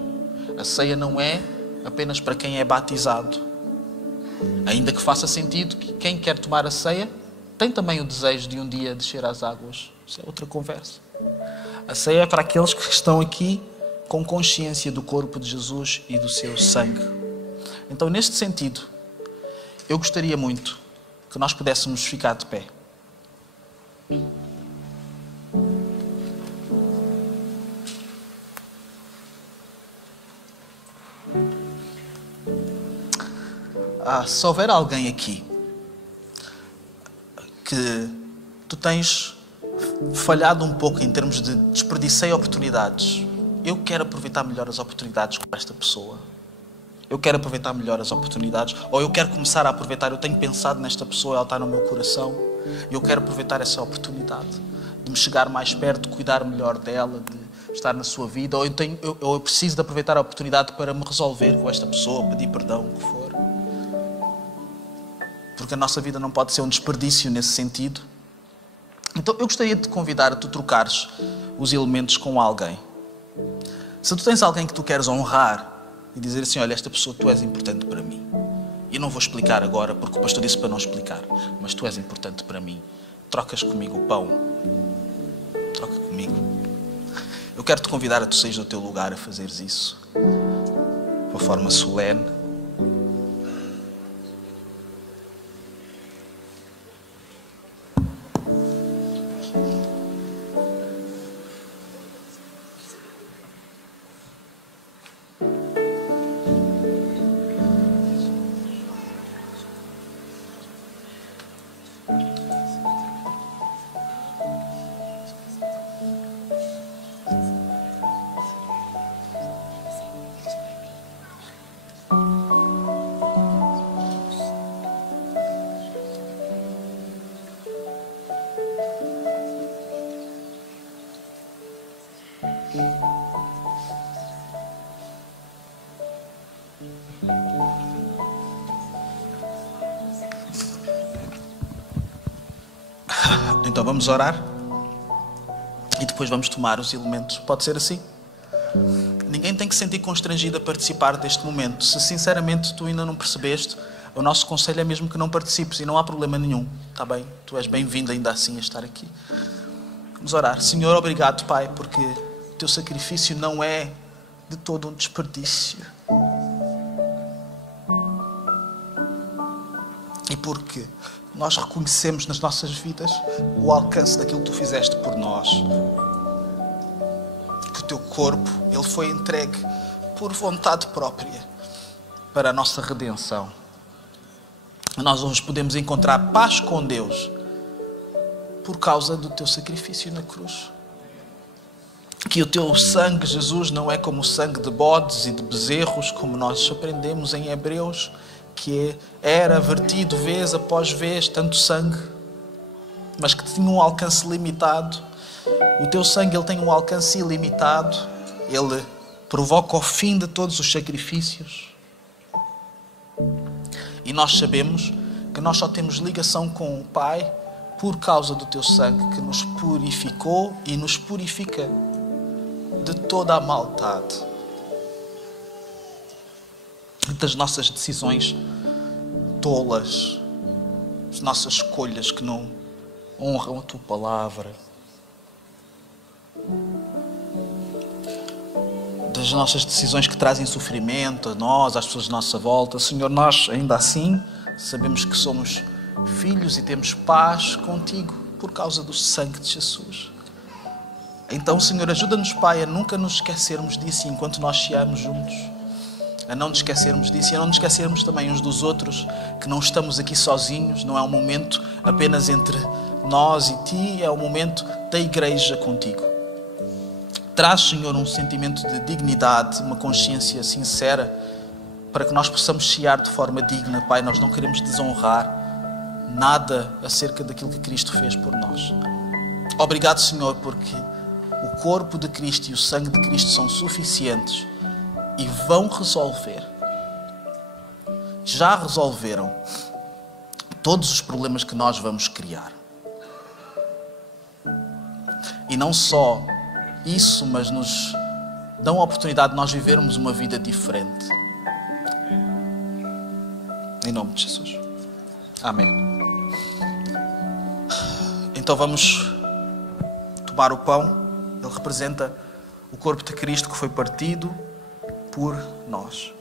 A ceia não é apenas para quem é batizado. Ainda que faça sentido que quem quer tomar a ceia tem também o desejo de um dia descer às águas. Isso é outra conversa. A ceia é para aqueles que estão aqui com consciência do corpo de Jesus e do seu sangue. Então, neste sentido, eu gostaria muito que nós pudéssemos ficar de pé. Se houver alguém aqui que tu tens falhado um pouco em termos de desperdicei oportunidades, eu quero aproveitar melhor as oportunidades com esta pessoa. Eu quero aproveitar melhor as oportunidades, ou eu quero começar a aproveitar, eu tenho pensado nesta pessoa, ela está no meu coração, e eu quero aproveitar essa oportunidade de me chegar mais perto, de cuidar melhor dela, de estar na sua vida, ou eu preciso de aproveitar a oportunidade para me resolver com esta pessoa, pedir perdão, o que for. Porque a nossa vida não pode ser um desperdício nesse sentido. Então eu gostaria de te convidar a tu trocares os elementos com alguém. Se tu tens alguém que tu queres honrar e dizer assim: olha, esta pessoa, tu és importante para mim. E não vou explicar agora, porque o pastor disse para não explicar, mas tu és importante para mim. Trocas comigo o pão. Troca comigo. Eu quero te convidar a tu saíres do teu lugar a fazeres isso. De uma forma solene. Então vamos orar e depois vamos tomar os elementos. Pode ser assim? Ninguém tem que se sentir constrangido a participar deste momento. Se sinceramente tu ainda não percebeste, o nosso conselho é mesmo que não participes e não há problema nenhum. Está bem? Tu és bem-vindo ainda assim a estar aqui. Vamos orar. Senhor, obrigado, Pai, porque o teu sacrifício não é de todo um desperdício. E porque nós reconhecemos nas nossas vidas o alcance daquilo que tu fizeste por nós. Que o teu corpo, ele foi entregue por vontade própria para a nossa redenção. Nós hoje podemos encontrar paz com Deus por causa do teu sacrifício na cruz. Que o teu sangue, Jesus, não é como o sangue de bodes e de bezerros, como nós aprendemos em Hebreus, que era vertido vez após vez tanto sangue, mas que tinha um alcance limitado. O teu sangue, ele tem um alcance ilimitado. Ele provoca o fim de todos os sacrifícios. E nós sabemos que nós só temos ligação com o Pai por causa do teu sangue, que nos purificou e nos purifica de toda a maldade, das nossas decisões tolas, das nossas escolhas que não honram a tua palavra, das nossas decisões que trazem sofrimento a nós, às pessoas à nossa volta. Senhor, nós ainda assim sabemos que somos filhos e temos paz contigo por causa do sangue de Jesus. Então, Senhor, ajuda-nos, Pai, a nunca nos esquecermos disso enquanto nós ceamos juntos. A não nos esquecermos disso e a não nos esquecermos também uns dos outros, que não estamos aqui sozinhos, não é um momento apenas entre nós e Ti, é um momento da igreja contigo. Traz, Senhor, um sentimento de dignidade, uma consciência sincera, para que nós possamos cear de forma digna, Pai. Nós não queremos desonrar nada acerca daquilo que Cristo fez por nós. Obrigado, Senhor, porque o corpo de Cristo e o sangue de Cristo são suficientes e vão resolver, já resolveram todos os problemas que nós vamos criar. E não só isso, mas nos dão a oportunidade de nós vivermos uma vida diferente. Em nome de Jesus. Amém. Então vamos tomar o pão. Ele representa o corpo de Cristo que foi partido por nós.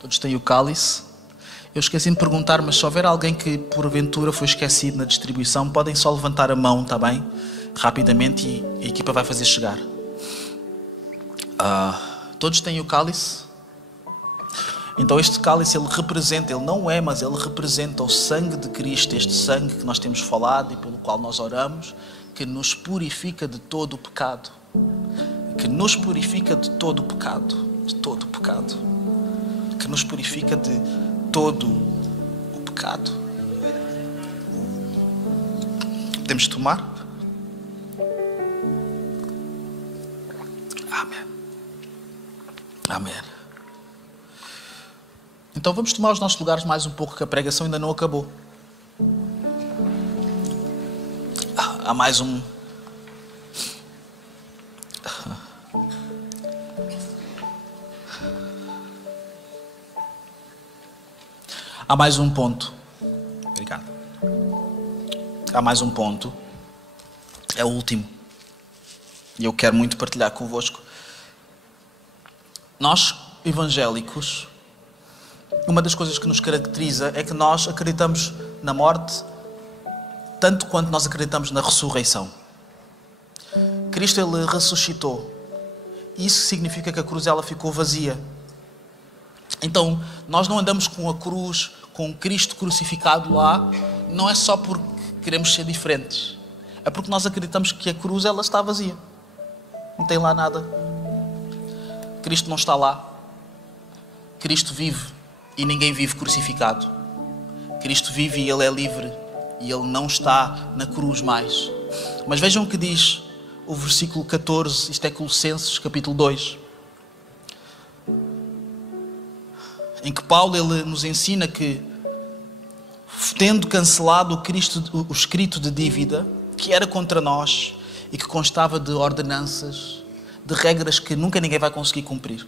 Todos têm o cálice. Eu esqueci de perguntar, mas se houver alguém que porventura foi esquecido na distribuição, podem só levantar a mão, está bem? Rapidamente, e a equipa vai fazer chegar. Todos têm o cálice? Então este cálice, ele representa, ele não é, mas ele representa o sangue de Cristo, este sangue que nós temos falado e pelo qual nós oramos, que nos purifica de todo o pecado. Que nos purifica de todo o pecado. De todo o pecado. Que nos purifica de todo o pecado. Podemos tomar? Amém. Amém. Então vamos tomar os nossos lugares mais um pouco, que a pregação ainda não acabou. Há mais um... Há mais um ponto. Obrigado. Há mais um ponto. É o último. E eu quero muito partilhar convosco. Nós, evangélicos, uma das coisas que nos caracteriza é que nós acreditamos na morte tanto quanto nós acreditamos na ressurreição. Cristo, ele ressuscitou. Isso significa que a cruz, ela ficou vazia. Então, nós não andamos com a cruz, com Cristo crucificado lá, não é só porque queremos ser diferentes. É porque nós acreditamos que a cruz, ela está vazia. Não tem lá nada. Cristo não está lá. Cristo vive e ninguém vive crucificado. Cristo vive e Ele é livre e Ele não está na cruz mais. Mas vejam o que diz o versículo 14, isto é Colossenses capítulo 2, em que Paulo ele nos ensina que, tendo cancelado o escrito de dívida que era contra nós e que constava de ordenanças, de regras que nunca ninguém vai conseguir cumprir,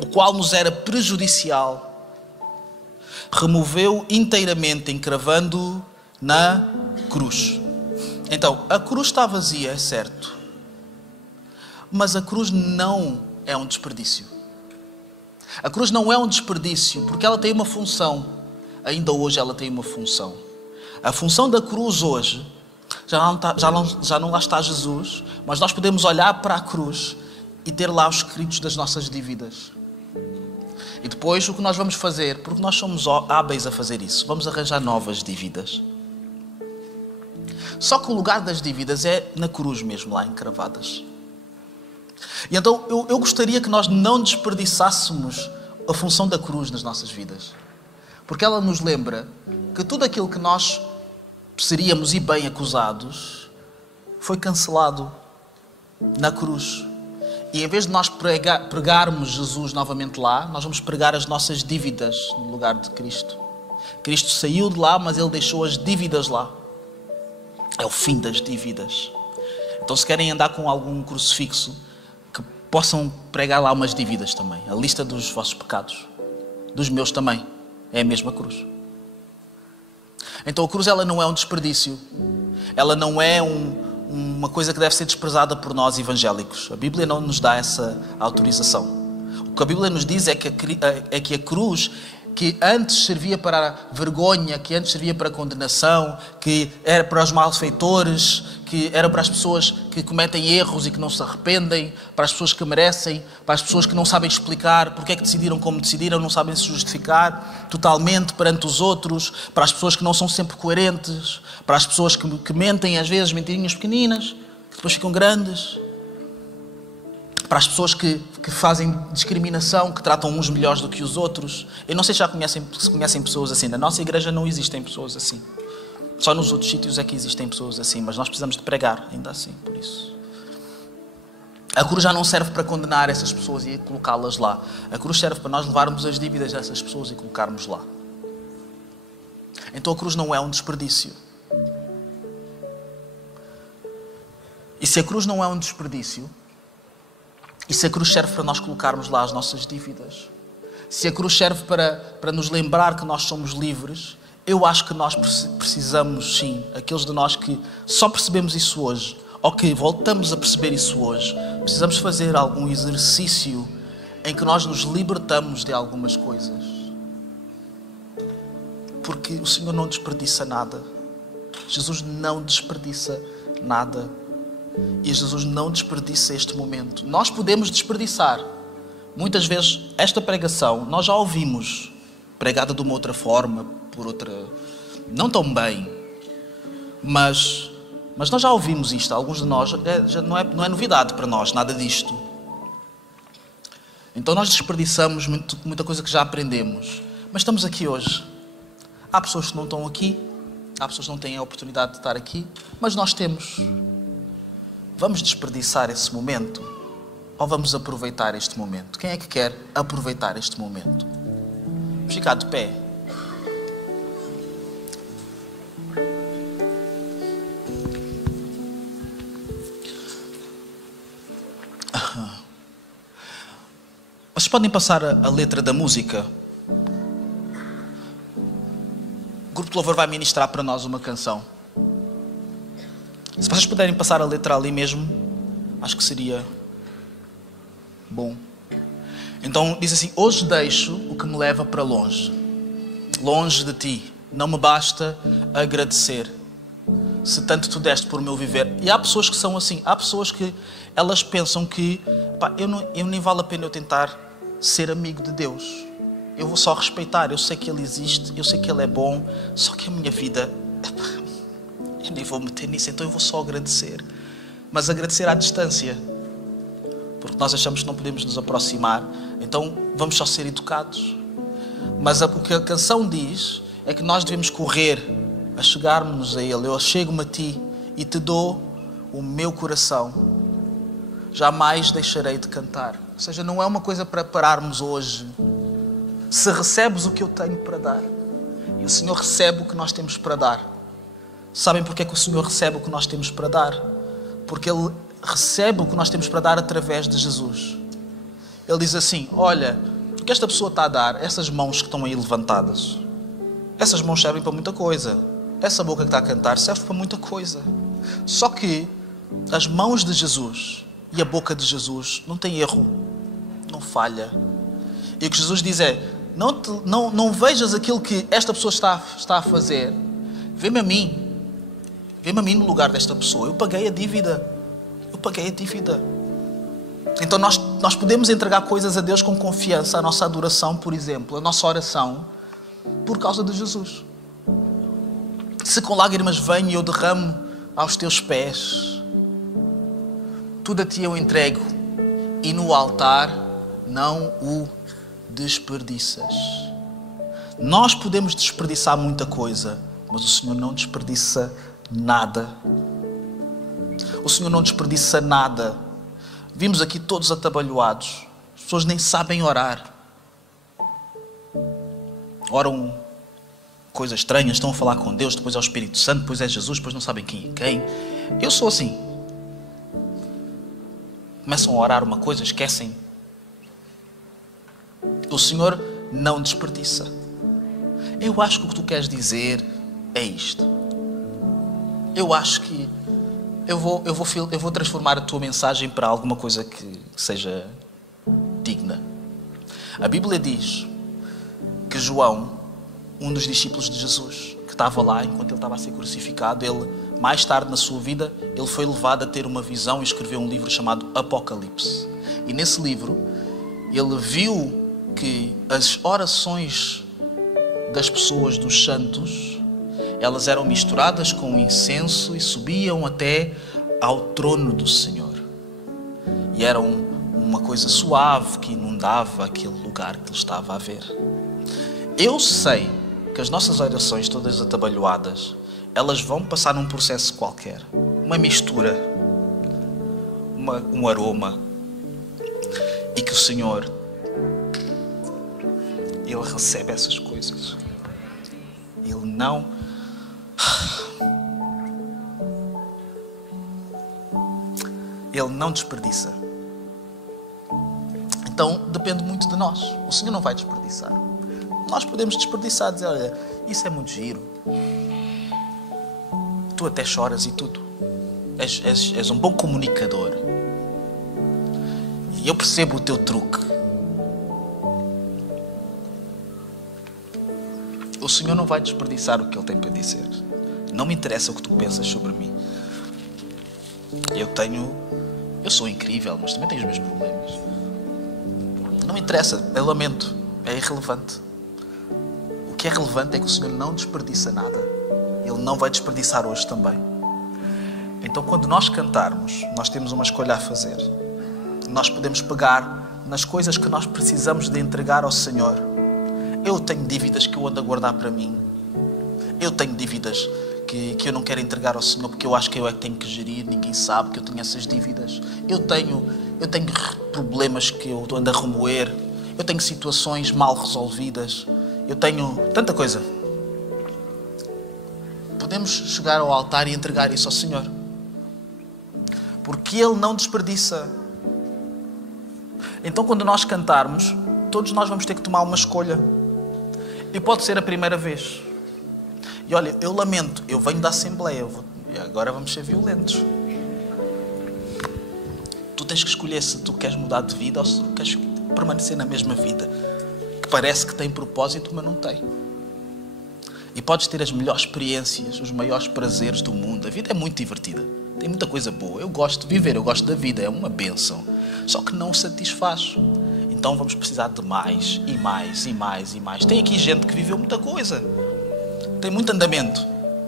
o qual nos era prejudicial, removeu inteiramente, encravando-o na cruz. Então, a cruz está vazia, é certo, mas a cruz não é um desperdício. A cruz não é um desperdício porque ela tem uma função. Ainda hoje ela tem uma função. A função da cruz hoje, já não lá está Jesus, mas nós podemos olhar para a cruz e ter lá os escritos das nossas dívidas. E depois o que nós vamos fazer, porque nós somos hábeis a fazer isso, vamos arranjar novas dívidas. Só que o lugar das dívidas é na cruz mesmo, lá encravadas. E então eu gostaria que nós não desperdiçássemos a função da cruz nas nossas vidas. Porque ela nos lembra que tudo aquilo que nós seríamos e bem acusados foi cancelado na cruz. E em vez de nós pregarmos Jesus novamente lá, nós vamos pregar as nossas dívidas no lugar de Cristo. Cristo saiu de lá, mas Ele deixou as dívidas lá. É o fim das dívidas. Então, se querem andar com algum crucifixo, que possam pregar lá umas dívidas também. A lista dos vossos pecados. Dos meus também. É a mesma cruz. Então a cruz ela não é um desperdício. Ela não é uma coisa que deve ser desprezada por nós evangélicos. A Bíblia não nos dá essa autorização. O que a Bíblia nos diz é que a cruz, que antes servia para a vergonha, que antes servia para a condenação, que era para os malfeitores, que era para as pessoas que cometem erros e que não se arrependem, para as pessoas que merecem, para as pessoas que não sabem explicar porque é que decidiram como decidiram, não sabem se justificar totalmente perante os outros, para as pessoas que não são sempre coerentes, para as pessoas que mentem às vezes mentirinhas pequeninas, que depois ficam grandes, para as pessoas que fazem discriminação, que tratam uns melhores do que os outros. Eu não sei se conhecem pessoas assim. Na nossa igreja não existem pessoas assim. Só nos outros sítios é que existem pessoas assim, mas nós precisamos de pregar, ainda assim, por isso. A cruz já não serve para condenar essas pessoas e colocá-las lá. A cruz serve para nós levarmos as dívidas dessas pessoas e colocarmos lá. Então a cruz não é um desperdício. E se a cruz não é um desperdício, e se a cruz serve para nós colocarmos lá as nossas dívidas, se a cruz serve para nos lembrar que nós somos livres, eu acho que nós precisamos, sim, aqueles de nós que só percebemos isso hoje, ou que voltamos a perceber isso hoje, precisamos fazer algum exercício em que nós nos libertamos de algumas coisas. Porque o Senhor não desperdiça nada. Jesus não desperdiça nada. E Jesus não desperdiça este momento. Nós podemos desperdiçar. Muitas vezes esta pregação nós já ouvimos pregada de uma outra forma, por outra, não tão bem, mas nós já ouvimos isto. Alguns de nós já não é novidade para nós nada disto. Então nós desperdiçamos muita coisa que já aprendemos. Mas estamos aqui hoje. Há pessoas que não estão aqui, há pessoas que não têm a oportunidade de estar aqui, mas nós temos. Vamos desperdiçar esse momento ou vamos aproveitar este momento? Quem é que quer aproveitar este momento? Vamos ficar de pé. Vocês podem passar a letra da música? O grupo de louvor vai ministrar para nós uma canção. Se vocês puderem passar a letra ali mesmo, acho que seria bom. Então diz assim: hoje deixo o que me leva para longe, longe de ti. Não me basta agradecer, se tanto tu deste por meu viver. E há pessoas que são assim. Há pessoas que elas pensam que eu nem vale a pena eu tentar ser amigo de Deus. Eu vou só respeitar. Eu sei que Ele existe, eu sei que Ele é bom, só que a minha vida, eu nem vou meter nisso, então eu vou só agradecer. Mas agradecer à distância, porque nós achamos que não podemos nos aproximar, então vamos só ser educados. Mas o que a canção diz é que nós devemos correr a chegarmos a Ele. Eu chego-me a Ti e Te dou o meu coração. Jamais deixarei de cantar. Ou seja, não é uma coisa para pararmos hoje. Se recebes o que eu tenho para dar, e o Senhor recebe o que nós temos para dar. Sabem porque é que o Senhor recebe o que nós temos para dar? Porque Ele recebe o que nós temos para dar através de Jesus. Ele diz assim: olha, o que esta pessoa está a dar, essas mãos que estão aí levantadas, essas mãos servem para muita coisa. Essa boca que está a cantar serve para muita coisa. Só que as mãos de Jesus e a boca de Jesus não tem erro, não falha. E o que Jesus diz é: não vejas aquilo que esta pessoa está a fazer. Vê-me a mim. Vê-me a mim no lugar desta pessoa. Eu paguei a dívida. Então nós podemos entregar coisas a Deus com confiança. A nossa adoração, por exemplo, a nossa oração, por causa de Jesus. Se com lágrimas venho e eu derramo aos teus pés, tudo a Ti eu entrego, e no altar não o desperdiças. Nós podemos desperdiçar muita coisa, mas o Senhor não desperdiça nada. O Senhor não desperdiça nada. Vimos aqui todos atabalhoados. As pessoas nem sabem orar. Oram coisas estranhas, estão a falar com Deus, depois é o Espírito Santo, depois é Jesus, depois não sabem quem é quem. Eu sou assim. Começam a orar uma coisa, esquecem. O Senhor não desperdiça. Eu acho que o que tu queres dizer é isto. Eu acho que eu vou transformar a tua mensagem para alguma coisa que seja digna. A Bíblia diz que João, um dos discípulos de Jesus, que estava lá enquanto ele estava a ser crucificado, ele, mais tarde na sua vida, ele foi levado a ter uma visão e escreveu um livro chamado Apocalipse. E nesse livro, ele viu que as orações das pessoas, dos santos, elas eram misturadas com incenso e subiam até ao trono do Senhor. E era uma coisa suave que inundava aquele lugar que ele estava a ver. Eu sei que as nossas orações todas atabalhoadas, elas vão passar num processo qualquer. Uma mistura, um aroma. E que o Senhor, Ele recebe essas coisas. Ele não... Ele não desperdiça. Então depende muito de nós. O Senhor não vai desperdiçar. Nós podemos desperdiçar, dizer: olha, isso é muito giro. Tu até choras e tudo. És um bom comunicador. E eu percebo o teu truque. O Senhor não vai desperdiçar o que Ele tem para dizer. Não me interessa o que tu pensas sobre mim. Eu sou incrível, mas também tenho os meus problemas. Não me interessa, eu lamento, é irrelevante. O que é relevante é que o Senhor não desperdiça nada. Ele não vai desperdiçar hoje também. Então, quando nós cantarmos, nós temos uma escolha a fazer. Nós podemos pegar nas coisas que nós precisamos de entregar ao Senhor. Eu tenho dívidas que eu ando a guardar para mim. Eu tenho dívidas que eu não quero entregar ao Senhor porque eu acho que eu é que tenho que gerir. Ninguém sabe que eu tenho essas dívidas. Eu tenho problemas que eu ando a remoer. Eu tenho situações mal resolvidas. Eu tenho tanta coisa. Podemos chegar ao altar e entregar isso ao Senhor. Porque Ele não desperdiça. Então, quando nós cantarmos, todos nós vamos ter que tomar uma escolha. E pode ser a primeira vez. E olha, eu lamento, eu venho da Assembleia, e agora vamos ser violentos. Tu tens que escolher se tu queres mudar de vida ou se tu queres permanecer na mesma vida, que parece que tem propósito, mas não tem. E podes ter as melhores experiências, os maiores prazeres do mundo. A vida é muito divertida, tem muita coisa boa. Eu gosto de viver, eu gosto da vida, é uma bênção. Só que não satisfaz. Então vamos precisar de mais, e mais, e mais, e mais. Tem aqui gente que viveu muita coisa. Tem muito andamento,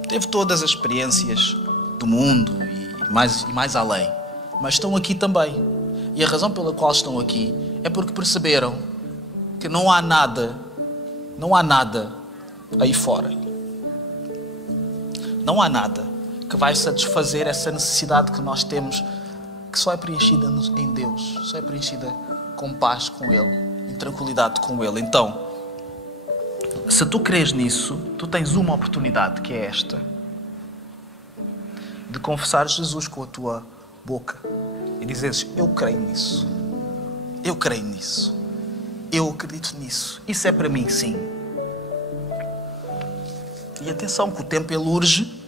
teve todas as experiências do mundo e mais além, mas estão aqui também. E a razão pela qual estão aqui é porque perceberam que não há nada aí fora Não há nada que vai satisfazer essa necessidade que nós temos, que só é preenchida em Deus, só é preenchida com paz com Ele, em tranquilidade com Ele. Então, se tu crês nisso, tu tens uma oportunidade, que é esta, de confessar Jesus com a tua boca e dizeres: eu creio nisso, eu creio nisso, eu acredito nisso, isso é para mim, sim. E atenção, que o tempo ele urge,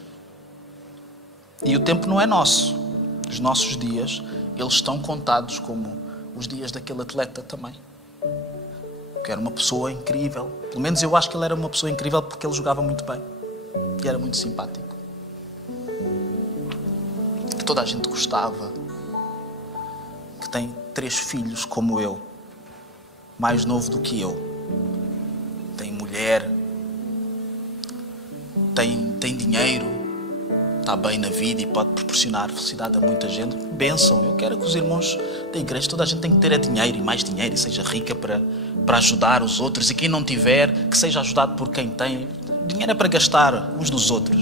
e o tempo não é nosso. Os nossos dias, eles estão contados como os dias daquele atleta também, que era uma pessoa incrível. Pelo menos eu acho que ele era uma pessoa incrível, porque ele jogava muito bem e era muito simpático, que toda a gente gostava, que tem 3 filhos como eu, mais novo do que eu, tem mulher, tem dinheiro, está bem na vida e pode proporcionar felicidade a muita gente. Bênção. Eu quero que os irmãos da igreja, toda a gente tem que ter dinheiro e mais dinheiro, e seja rica para ajudar os outros, e quem não tiver, que seja ajudado por quem tem. Dinheiro é para gastar uns nos outros,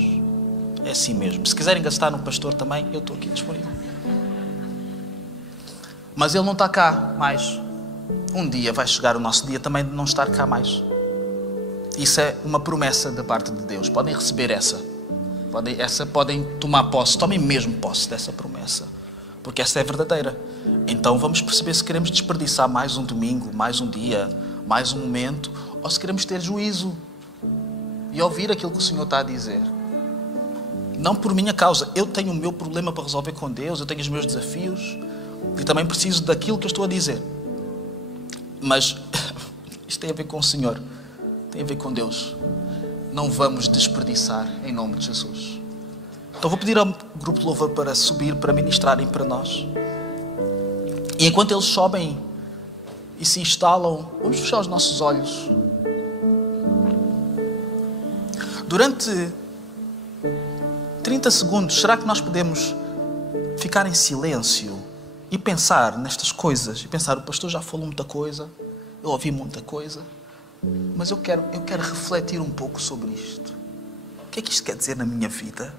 é assim mesmo. Se quiserem gastar no pastor também, eu estou aqui disponível. Mas ele não está cá mais. Um dia vai chegar o nosso dia também de não estar cá mais. Isso é uma promessa da parte de Deus. Podem receber essa. Podem tomar posse. Tomem mesmo posse dessa promessa, porque essa é verdadeira. Então vamos perceber se queremos desperdiçar mais um domingo, mais um dia, mais um momento, ou se queremos ter juízo e ouvir aquilo que o Senhor está a dizer. Não por minha causa. Eu tenho o meu problema para resolver com Deus, eu tenho os meus desafios e também preciso daquilo que eu estou a dizer. Mas isto tem a ver com o Senhor, tem a ver com Deus. Não vamos desperdiçar em nome de Jesus. Então vou pedir ao grupo de louvor para subir, para ministrarem para nós. E enquanto eles sobem e se instalam, vamos fechar os nossos olhos. Durante 30 segundos, será que nós podemos ficar em silêncio e pensar nestas coisas? E pensar: o pastor já falou muita coisa, eu ouvi muita coisa, mas eu quero refletir um pouco sobre isto. O que é que isto quer dizer na minha vida?